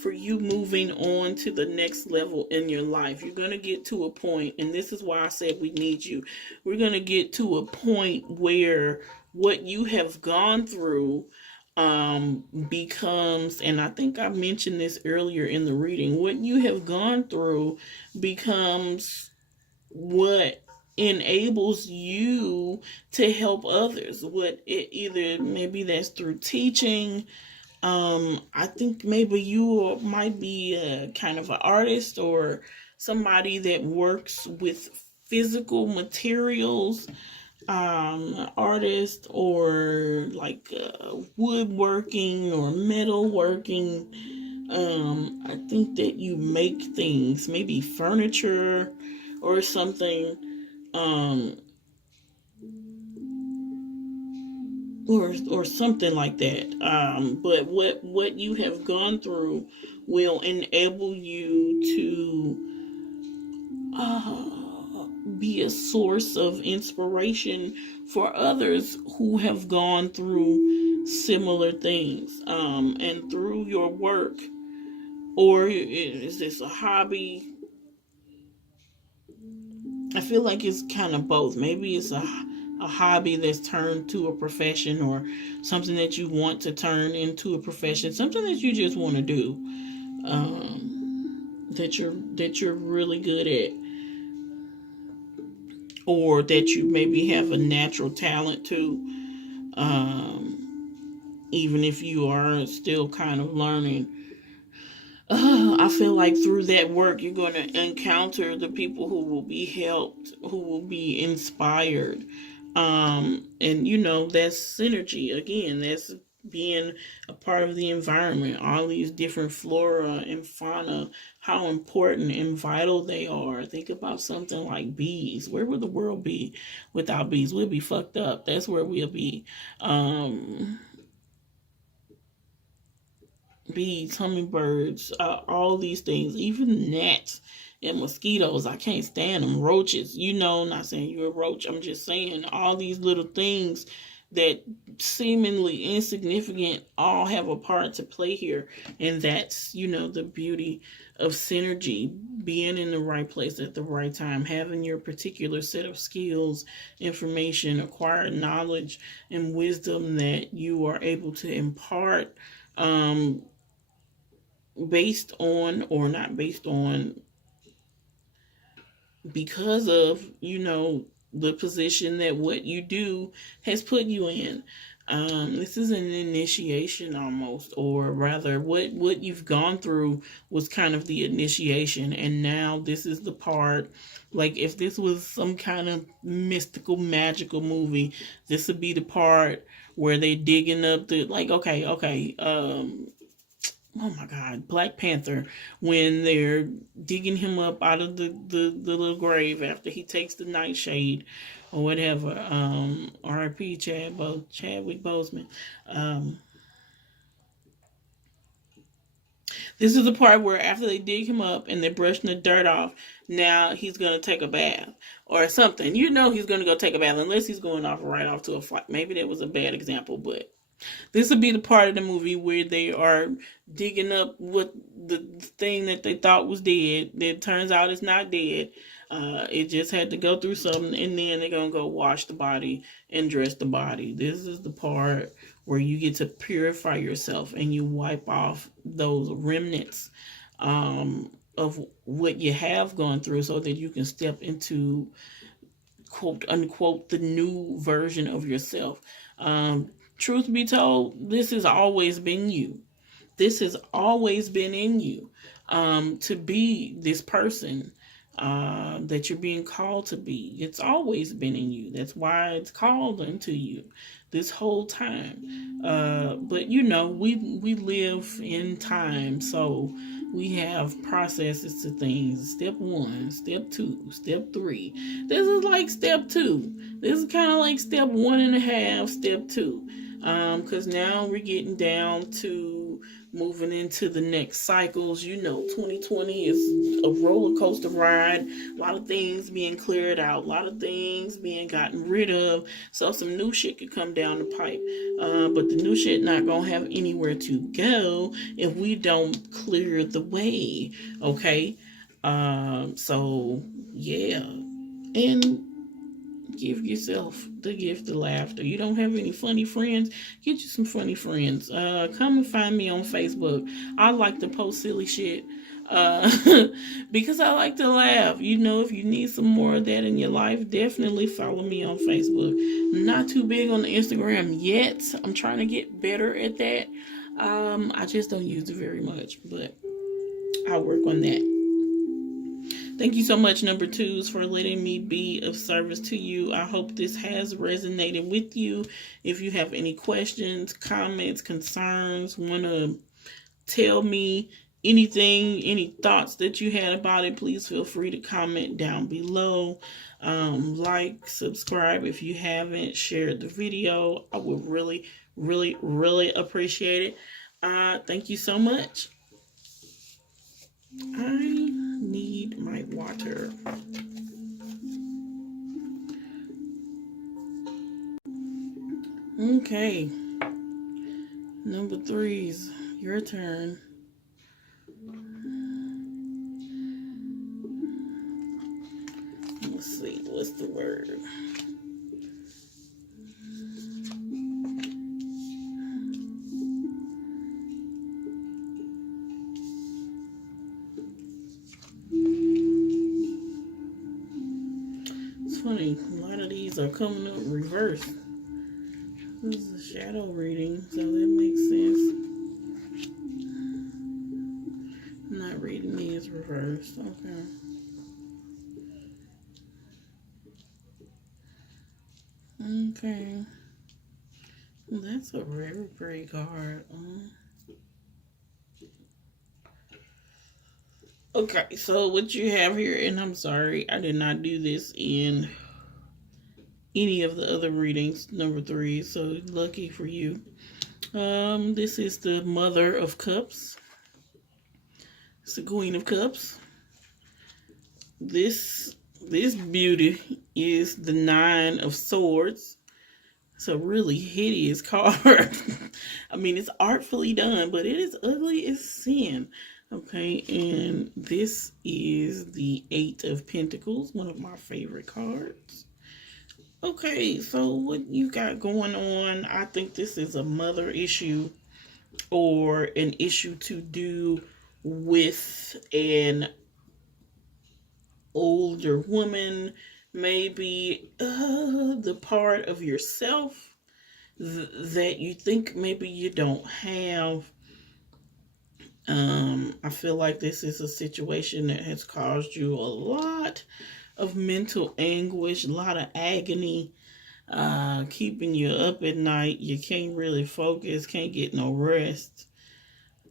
for you moving on to the next level in your life. You're going to get to a point, and this is why I said we need you. We're going to get to a point where what you have gone through becomes, and I think I mentioned this earlier in the reading, what you have gone through becomes what enables you to help others. What it either, maybe that's through teaching. I think maybe you might be a kind of an artist, or somebody that works with physical materials, artist, or like woodworking or metalworking. I think that you make things, maybe furniture or something, or something like that. But what you have gone through will enable you to be a source of inspiration for others who have gone through similar things. And through your work, or is this a hobby? I feel like it's kind of both. Maybe it's a hobby that's turned to a profession, or something that you want to turn into a profession, something that you just want to do, that you're really good at, or that you maybe have a natural talent to, even if you are still kind of learning. I feel like through that work, you're going to encounter the people who will be helped, who will be inspired. And that's synergy. Again, that's being a part of the environment. All these different flora and fauna, how important and vital they are. Think about something like bees. Where would the world be without bees? We'll be fucked up. That's where we'll be. Bees, hummingbirds, all these things, even gnats and mosquitoes. I can't stand them. Roaches, not saying you're a roach. I'm just saying all these little things that seemingly insignificant all have a part to play here. And that's, the beauty of synergy, being in the right place at the right time, having your particular set of skills, information, acquired knowledge, and wisdom that you are able to impart, based on, or not based on, because of, the position that what you do has put you in. This is an initiation almost, or rather, what you've gone through was kind of the initiation, and now this is the part. Like if this was some kind of mystical, magical movie, this would be the part where they digging up the, like, okay, oh my God, Black Panther, when they're digging him up out of the little grave after he takes the nightshade or whatever. R.I.P. Chadwick Boseman. Um, this is the part where after they dig him up and they're brushing the dirt off, now he's gonna take a bath or something. He's gonna go take a bath unless he's going off right off to a flight. Maybe that was a bad example, but this would be the part of the movie where they are digging up what the thing that they thought was dead. That turns out it's not dead. It just had to go through something, and then they're gonna go wash the body and dress the body. This is the part where you get to purify yourself and you wipe off those remnants of what you have gone through, so that you can step into, quote unquote, the new version of yourself. Truth be told, this has always been you. This has always been in you, to be this person that you're being called to be. It's always been in you. That's why it's called unto you this whole time. But we live in time, so we have processes to things. Step 1, step 2, step 3. This is like step 2. This is kind of like step 1.5, step 2. Because now we're getting down to moving into the next cycles. 2020 is a roller coaster ride. A lot of things being cleared out, a lot of things being gotten rid of, so some new shit could come down the pipe. But the new shit not gonna have anywhere to go if we don't clear the way. Okay. So yeah, and give yourself the gift of laughter. You don't have any funny friends? Get you some funny friends. Come and find me on Facebook. I like to post silly shit because I like to laugh. If you need some more of that in your life, definitely follow me on Facebook. I'm not too big on the Instagram yet. I'm trying to get better at that. I just don't use it very much, but I'll work on that. Thank you so much, number 2s, for letting me be of service to you. I hope this has resonated with you. If you have any questions, comments, concerns, want to tell me anything, any thoughts that you had about it, please feel free to comment down below. Like, subscribe if you haven't, share the video. I would really, really, really appreciate it. Thank you so much. I need my water. Okay. Number 3s, your turn. Let's see, what's the word? Funny, a lot of these are coming up reverse. This is a shadow reading, so that makes sense. I'm not reading these reversed. Okay. Okay. That's a very great card. Okay, so what you have here, and I'm sorry, I did not do this in any of the other readings, number 3, so lucky for you. This is the Mother of Cups. It's the Queen of Cups. This beauty is the 9 of Swords. It's a really hideous card. I mean, it's artfully done, but it is ugly as sin. Okay, and this is the 8 of Pentacles, one of my favorite cards. Okay, so what you got going on? I think this is a mother issue or an issue to do with an older woman, maybe the part of yourself that you think maybe you don't have. I feel like this is a situation that has caused you a lot of mental anguish, a lot of agony, keeping you up at night. You can't really focus, can't get no rest.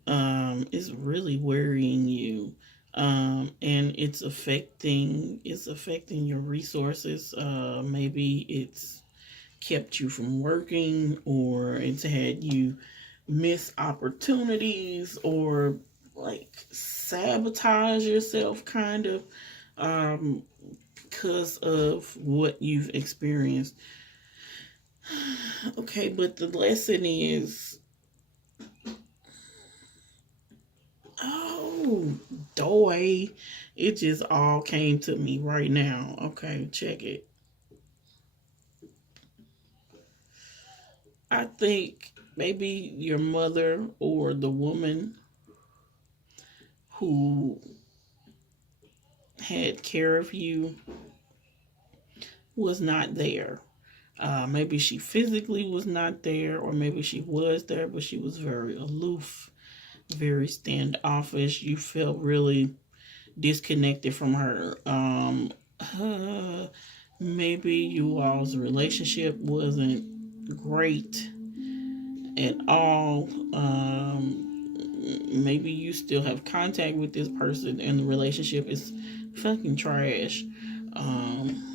It's really worrying you. And it's affecting your resources. Maybe it's kept you from working, or it's had you miss opportunities, or like sabotage yourself kind of, um, because of what you've experienced. Okay, but the lesson is, oh, doy. It just all came to me right now. Okay, check it. I think maybe your mother or the woman who had care of you was not there. Maybe she physically was not there, or maybe she was there, but she was very aloof, very standoffish. You felt really disconnected from her. Uh, Maybe you all's relationship wasn't great at all. Maybe you still have contact with this person and the relationship is fucking trash. Um,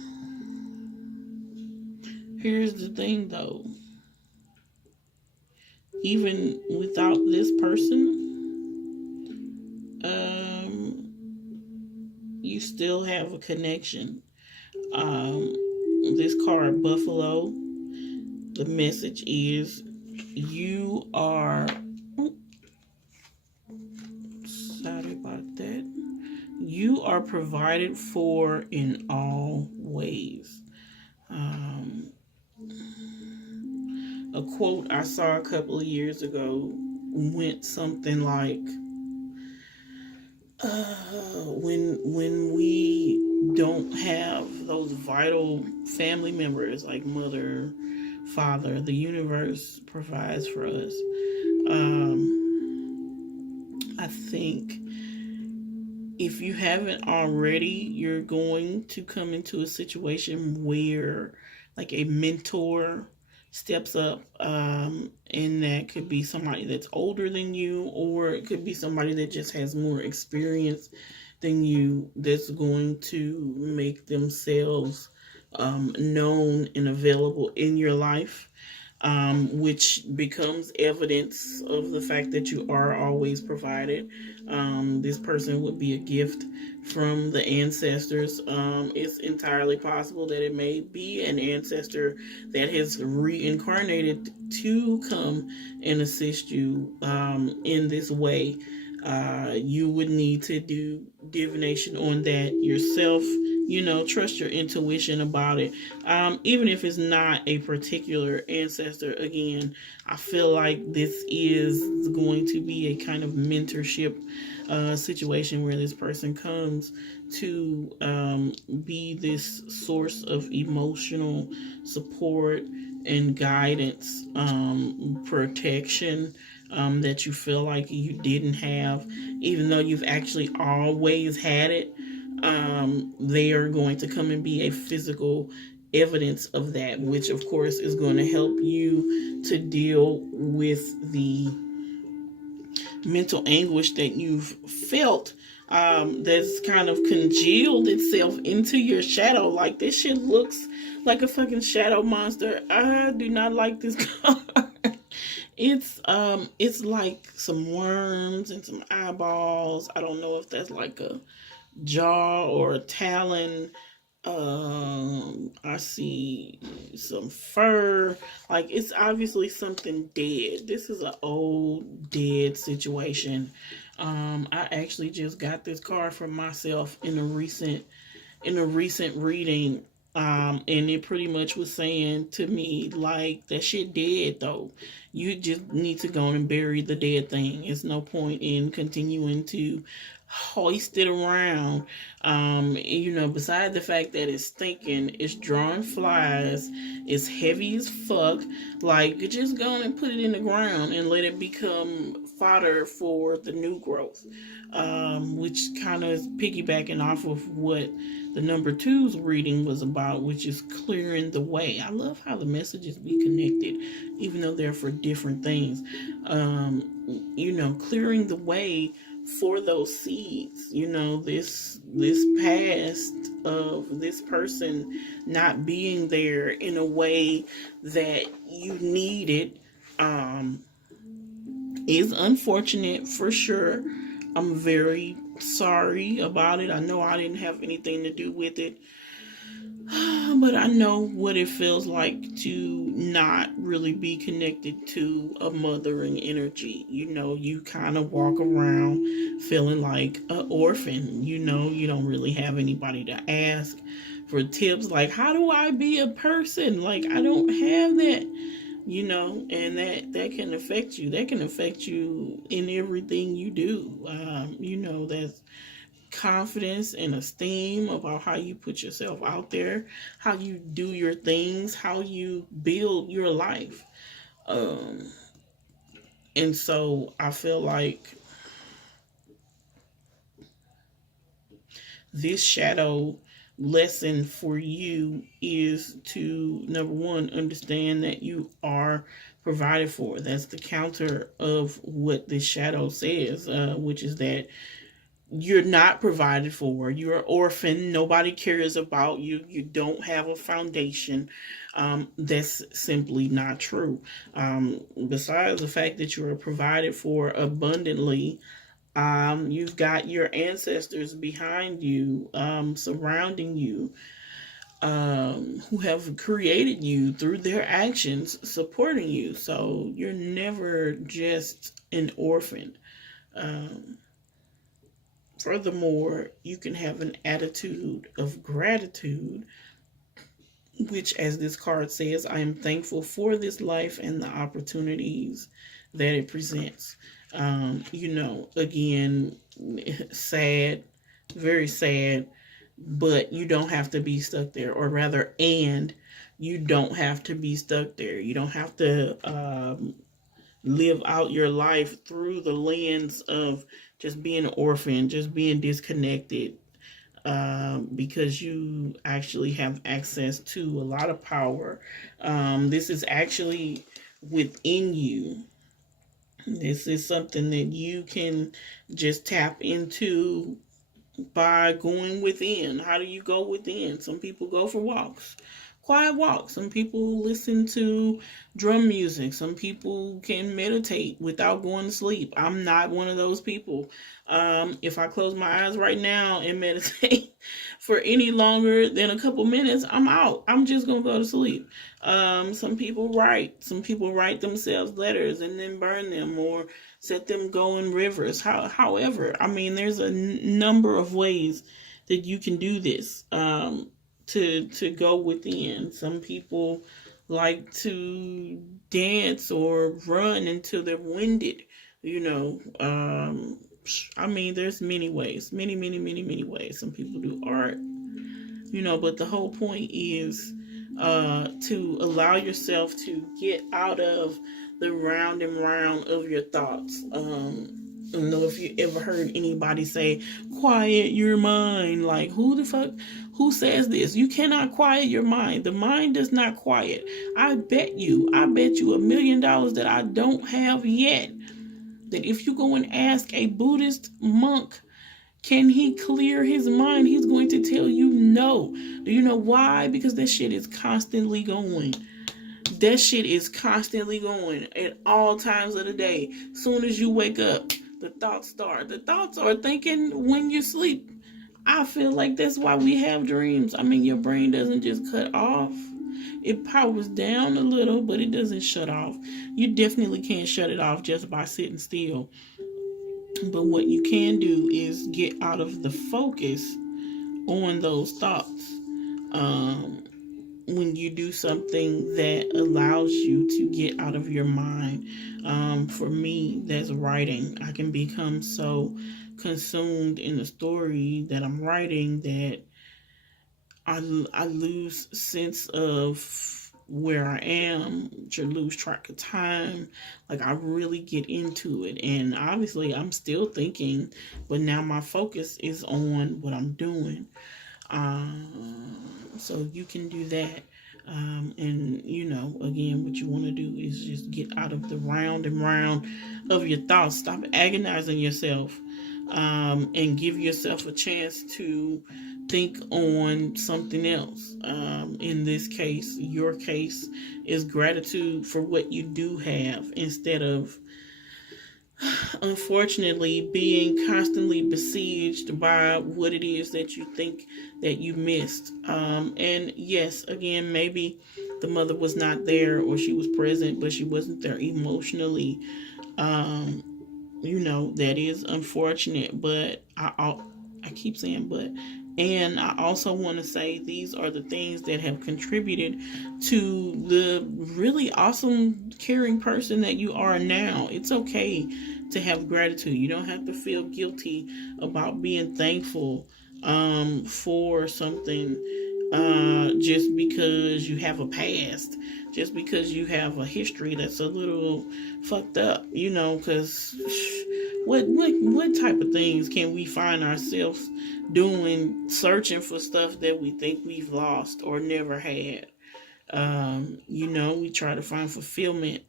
Here's the thing though, even without this person, you still have a connection. Um, this card, Buffalo, the message is you are. Sorry about that. You are provided for in all ways. Um, a quote I saw a couple of years ago went something like, when we don't have those vital family members like mother, father, the universe provides for us. I think if you haven't already, you're going to come into a situation where, like, a mentor steps up, and that could be somebody that's older than you, or it could be somebody that just has more experience than you, that's going to make themselves known and available in your life, which becomes evidence of the fact that you are always provided. This person would be a gift from the ancestors. It's entirely possible that it may be an ancestor that has reincarnated to come and assist you in this way. You would need to do divination on that yourself. Trust your intuition about it. Even if it's not a particular ancestor, again, I feel like this is going to be a kind of mentorship situation where this person comes to be this source of emotional support and guidance, protection, that you feel like you didn't have, even though you've actually always had it. They are going to come and be a physical evidence of that, which of course is going to help you to deal with the mental anguish that you've felt, that's kind of congealed itself into your shadow. Like, this shit looks like a fucking shadow monster. I do not like this card. It's like some worms and some eyeballs. I don't know if that's like a jaw or a talon. I see some fur. Like, it's obviously something dead. This is an old dead situation. I actually just got this card for myself in a recent reading. And it pretty much was saying to me, like, that shit dead though. You just need to go and bury the dead thing. It's no point in continuing to hoist it around. Beside the fact that it's stinking, it's drawing flies, it's heavy as fuck. Like, you just go and put it in the ground and let it become fodder for the new growth. Which kind of is piggybacking off of what the number two's reading was about, which is clearing the way. I love how the messages be connected, even though they're for different things. Clearing the way for those seeds. This past of this person not being there in a way that you needed is unfortunate for sure. I'm very sorry about it. I know I didn't have anything to do with it. But I know what it feels like to not really be connected to a mothering energy. You kind of walk around feeling like an orphan. You don't really have anybody to ask for tips. Like, how do I be a person? Like, I don't have that. And that can affect you. That can affect you in everything you do. That's confidence and esteem about how you put yourself out there, how you do your things, how you build your life. And so I feel like this shadow lesson for you is to, number one, understand that you are provided for. That's the counter of what this shadow says, which is that you're not provided for. You're an orphan. Nobody cares about you. You don't have a foundation. That's simply not true. Besides the fact that you are provided for abundantly, you've got your ancestors behind you, surrounding you, who have created you through their actions, supporting you. So you're never just an orphan. Furthermore, you can have an attitude of gratitude, which, as this card says, I am thankful for this life and the opportunities that it presents. Again, sad, very sad, but you don't have to be stuck there, or rather, and you don't have to be stuck there. You don't have to live out your life through the lens of just being an orphan, just being disconnected, because you actually have access to a lot of power. This is actually within you. This is something that you can just tap into by going within. How do you go within? Some people go for walks, quiet walks. Some people listen to drum music. Some people can meditate without going to sleep. I'm not one of those people. If I close my eyes right now and meditate for any longer than a couple minutes, I'm out. I'm just going to go to sleep. Some people write. Some people write themselves letters and then burn them or set them go in rivers. However, there's a number of ways that you can do this. To go within. Some people like to dance or run until they're winded. There's many ways, many ways. Some people do art, but the whole point is to allow yourself to get out of the round and round of your thoughts. I don't know if you ever heard anybody say, quiet your mind. Like, who says this? You cannot quiet your mind. The mind does not quiet. I bet you $1 million that I don't have yet, that if you go and ask a Buddhist monk, can he clear his mind? He's going to tell you no. Do you know why? Because that shit is constantly going. That shit is constantly going at all times of the day. Soon as you wake up, the thoughts start. The thoughts are thinking when you sleep. I feel like that's why we have dreams. Your brain doesn't just cut off. It powers down a little, but it doesn't shut off. You definitely can't shut it off just by sitting still. But what you can do is get out of the focus on those thoughts. when you do something that allows you to get out of your mind. For me, that's writing. I can become so consumed in the story that I'm writing that I lose sense of where I am, to lose track of time. Like I really get into it, and obviously I'm still thinking, but now my focus is on what I'm doing. So you can do that. And again, what you want to do is just get out of the round and round of your thoughts. Stop agonizing yourself, and give yourself a chance to think on something else. In this case, your case is gratitude for what you do have instead of, unfortunately, being constantly besieged by what it is that you think that you missed. And yes, again, maybe the mother was not there, or she was present but she wasn't there emotionally. um that is unfortunate, but I keep saying but. And I also want to say these are the things that have contributed to the really awesome, caring person that you are now. It's okay to have gratitude. You don't have to feel guilty about being thankful for something, just because you have a past, just because you have a history that's a little fucked up, because what type of things can we find ourselves doing, searching for stuff that we think we've lost or never had? We try to find fulfillment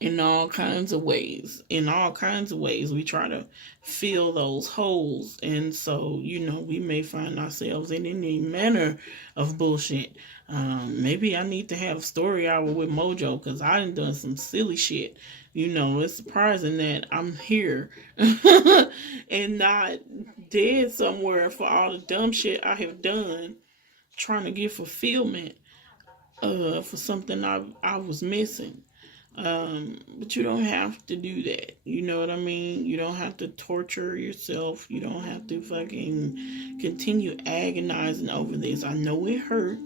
in all kinds of ways. In all kinds of ways, we try to fill those holes. And so, we may find ourselves in any manner of bullshit. Maybe I need to have a story hour with Mojo because I done some silly shit. It's surprising that I'm here and not dead somewhere for all the dumb shit I have done trying to get fulfillment for something I was missing. But you don't have to do that. You know what I mean? You don't have to torture yourself. You don't have to fucking continue agonizing over this. I know it hurt,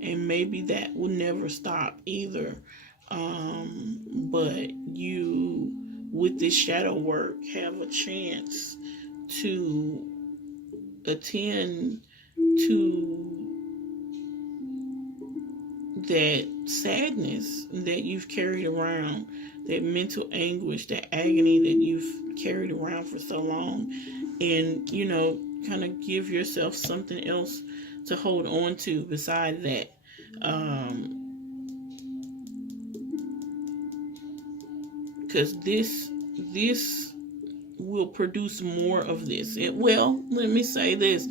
and maybe that will never stop either. But you, with this shadow work, have a chance to attend to that sadness that you've carried around, that mental anguish, that agony that you've carried around for so long, and kind of give yourself something else to hold on to beside that. Because this will produce more of this. Let me say this: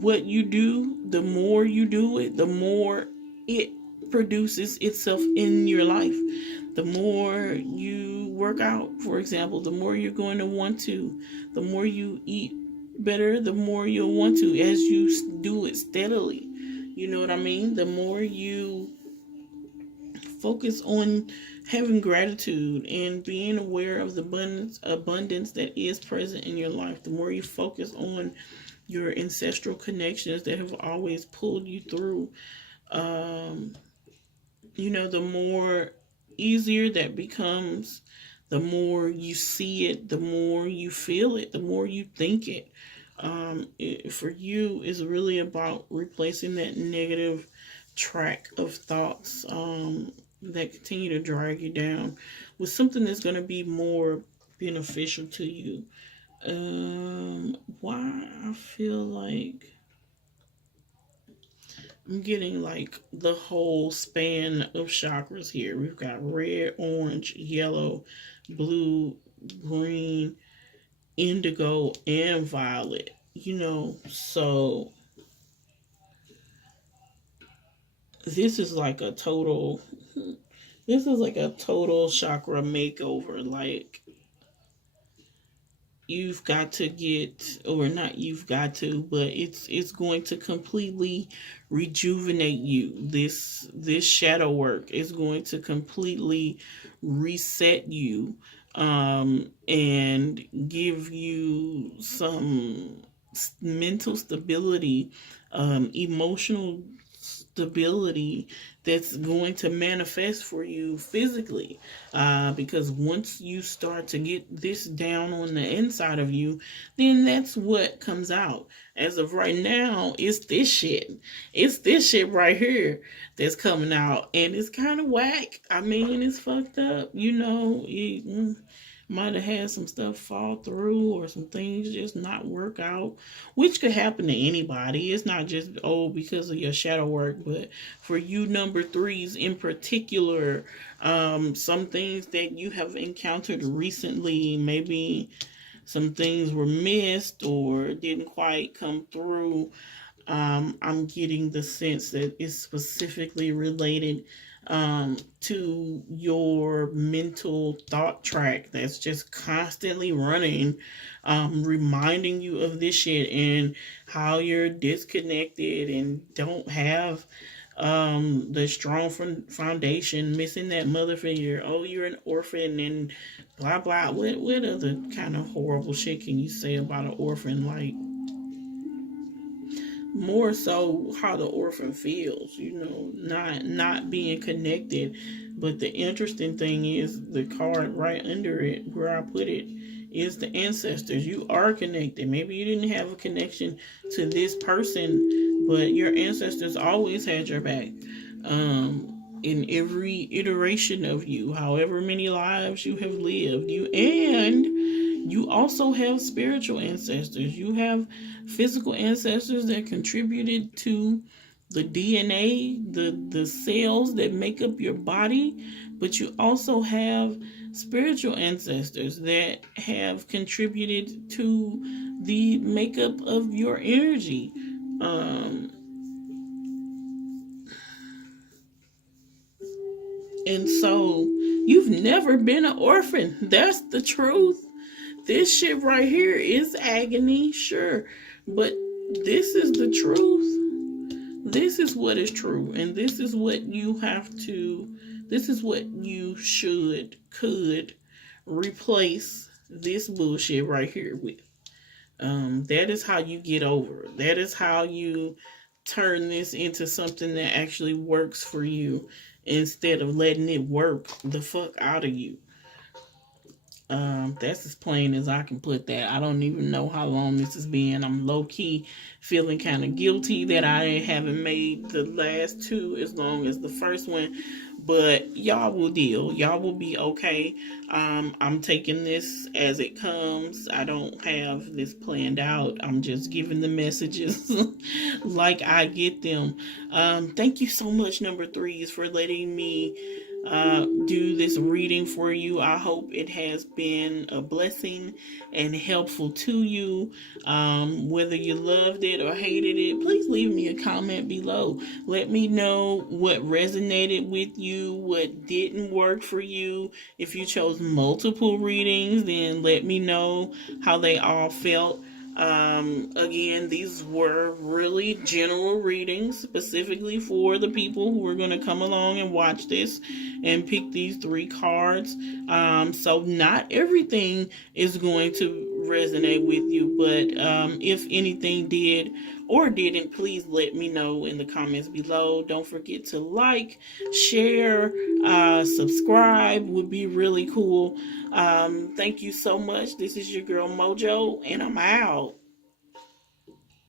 what you do, the more you do it, the more it produces itself in your life. The more you work out, for example, the more you're going to want to. The more you eat better, the more you'll want to, as you do it steadily. You know what I mean? The more you focus on having gratitude and being aware of the abundance that is present in your life, the more you focus on your ancestral connections that have always pulled you through, the more easier that becomes. The more you see it, the more you feel it, the more you think it. For you, is really about replacing that negative track of thoughts that continue to drag you down with something that's going to be more beneficial to you. Why I feel like I'm getting like the whole span of chakras here. We've got red, orange, yellow, blue, green, indigo, and violet. So this is like a total. This is like a total chakra makeover. Like, you've got to get, or not you've got to, but it's going to completely rejuvenate you. This shadow work is going to completely reset you, and give you some mental stability, emotional stability that's going to manifest for you physically. Because once you start to get this down on the inside of you, then that's what comes out. As of right now, it's this shit. It's this shit right here that's coming out. And it's kind of whack. I mean, it's fucked up. You know, it might have had some stuff fall through or some things just not work out, which could happen to anybody. It's not just, oh, because of your shadow work, but for you number threes in particular, some things that you have encountered recently, maybe some things were missed or didn't quite come through. I'm getting the sense that it's specifically related to your mental thought track that's just constantly running, reminding you of this shit and how you're disconnected and don't have the strong foundation, missing that mother figure. Oh, you're an orphan and blah blah. What other kind of horrible shit can you say about an orphan? Like, more so how the orphan feels, you know, not being connected. But the interesting thing is the card right under it where I put it is the ancestors. You are connected. Maybe you didn't have a connection to this person, but your ancestors always had your back. In every iteration of you, however many lives you have lived, you also have spiritual ancestors. You have physical ancestors that contributed to the DNA, the cells that make up your body, but you also have spiritual ancestors that have contributed to the makeup of your energy. And so you've never been an orphan. That's the truth. This shit right here is agony, sure, but this is the truth. This is what is true, and this is what you have to, this is what you could replace this bullshit right here with. That is how you get over. That is how you turn this into something that actually works for you instead of letting it work the fuck out of you. That's as plain as I can put that. I don't even know how long this has been. I'm low key feeling kind of guilty that I haven't made the last two as long as the first one. But y'all will deal. Y'all will be okay. I'm taking this as it comes. I don't have this planned out. I'm just giving the messages like I get them. Thank you so much, number threes, for letting me do this reading for you. I hope it has been a blessing and helpful to you. Whether you loved it or hated it, please leave me a comment below. Let me know what resonated with you, what didn't work for you. If you chose multiple readings, then let me know how they all felt. Again, these were really general readings specifically for the people who are going to come along and watch this and pick these three cards. So not everything is going to resonate with you, but if anything did or didn't, please let me know in the comments below. Don't forget to like, share, subscribe would be really cool. Thank you so much. This is your girl Mojo, and I'm out.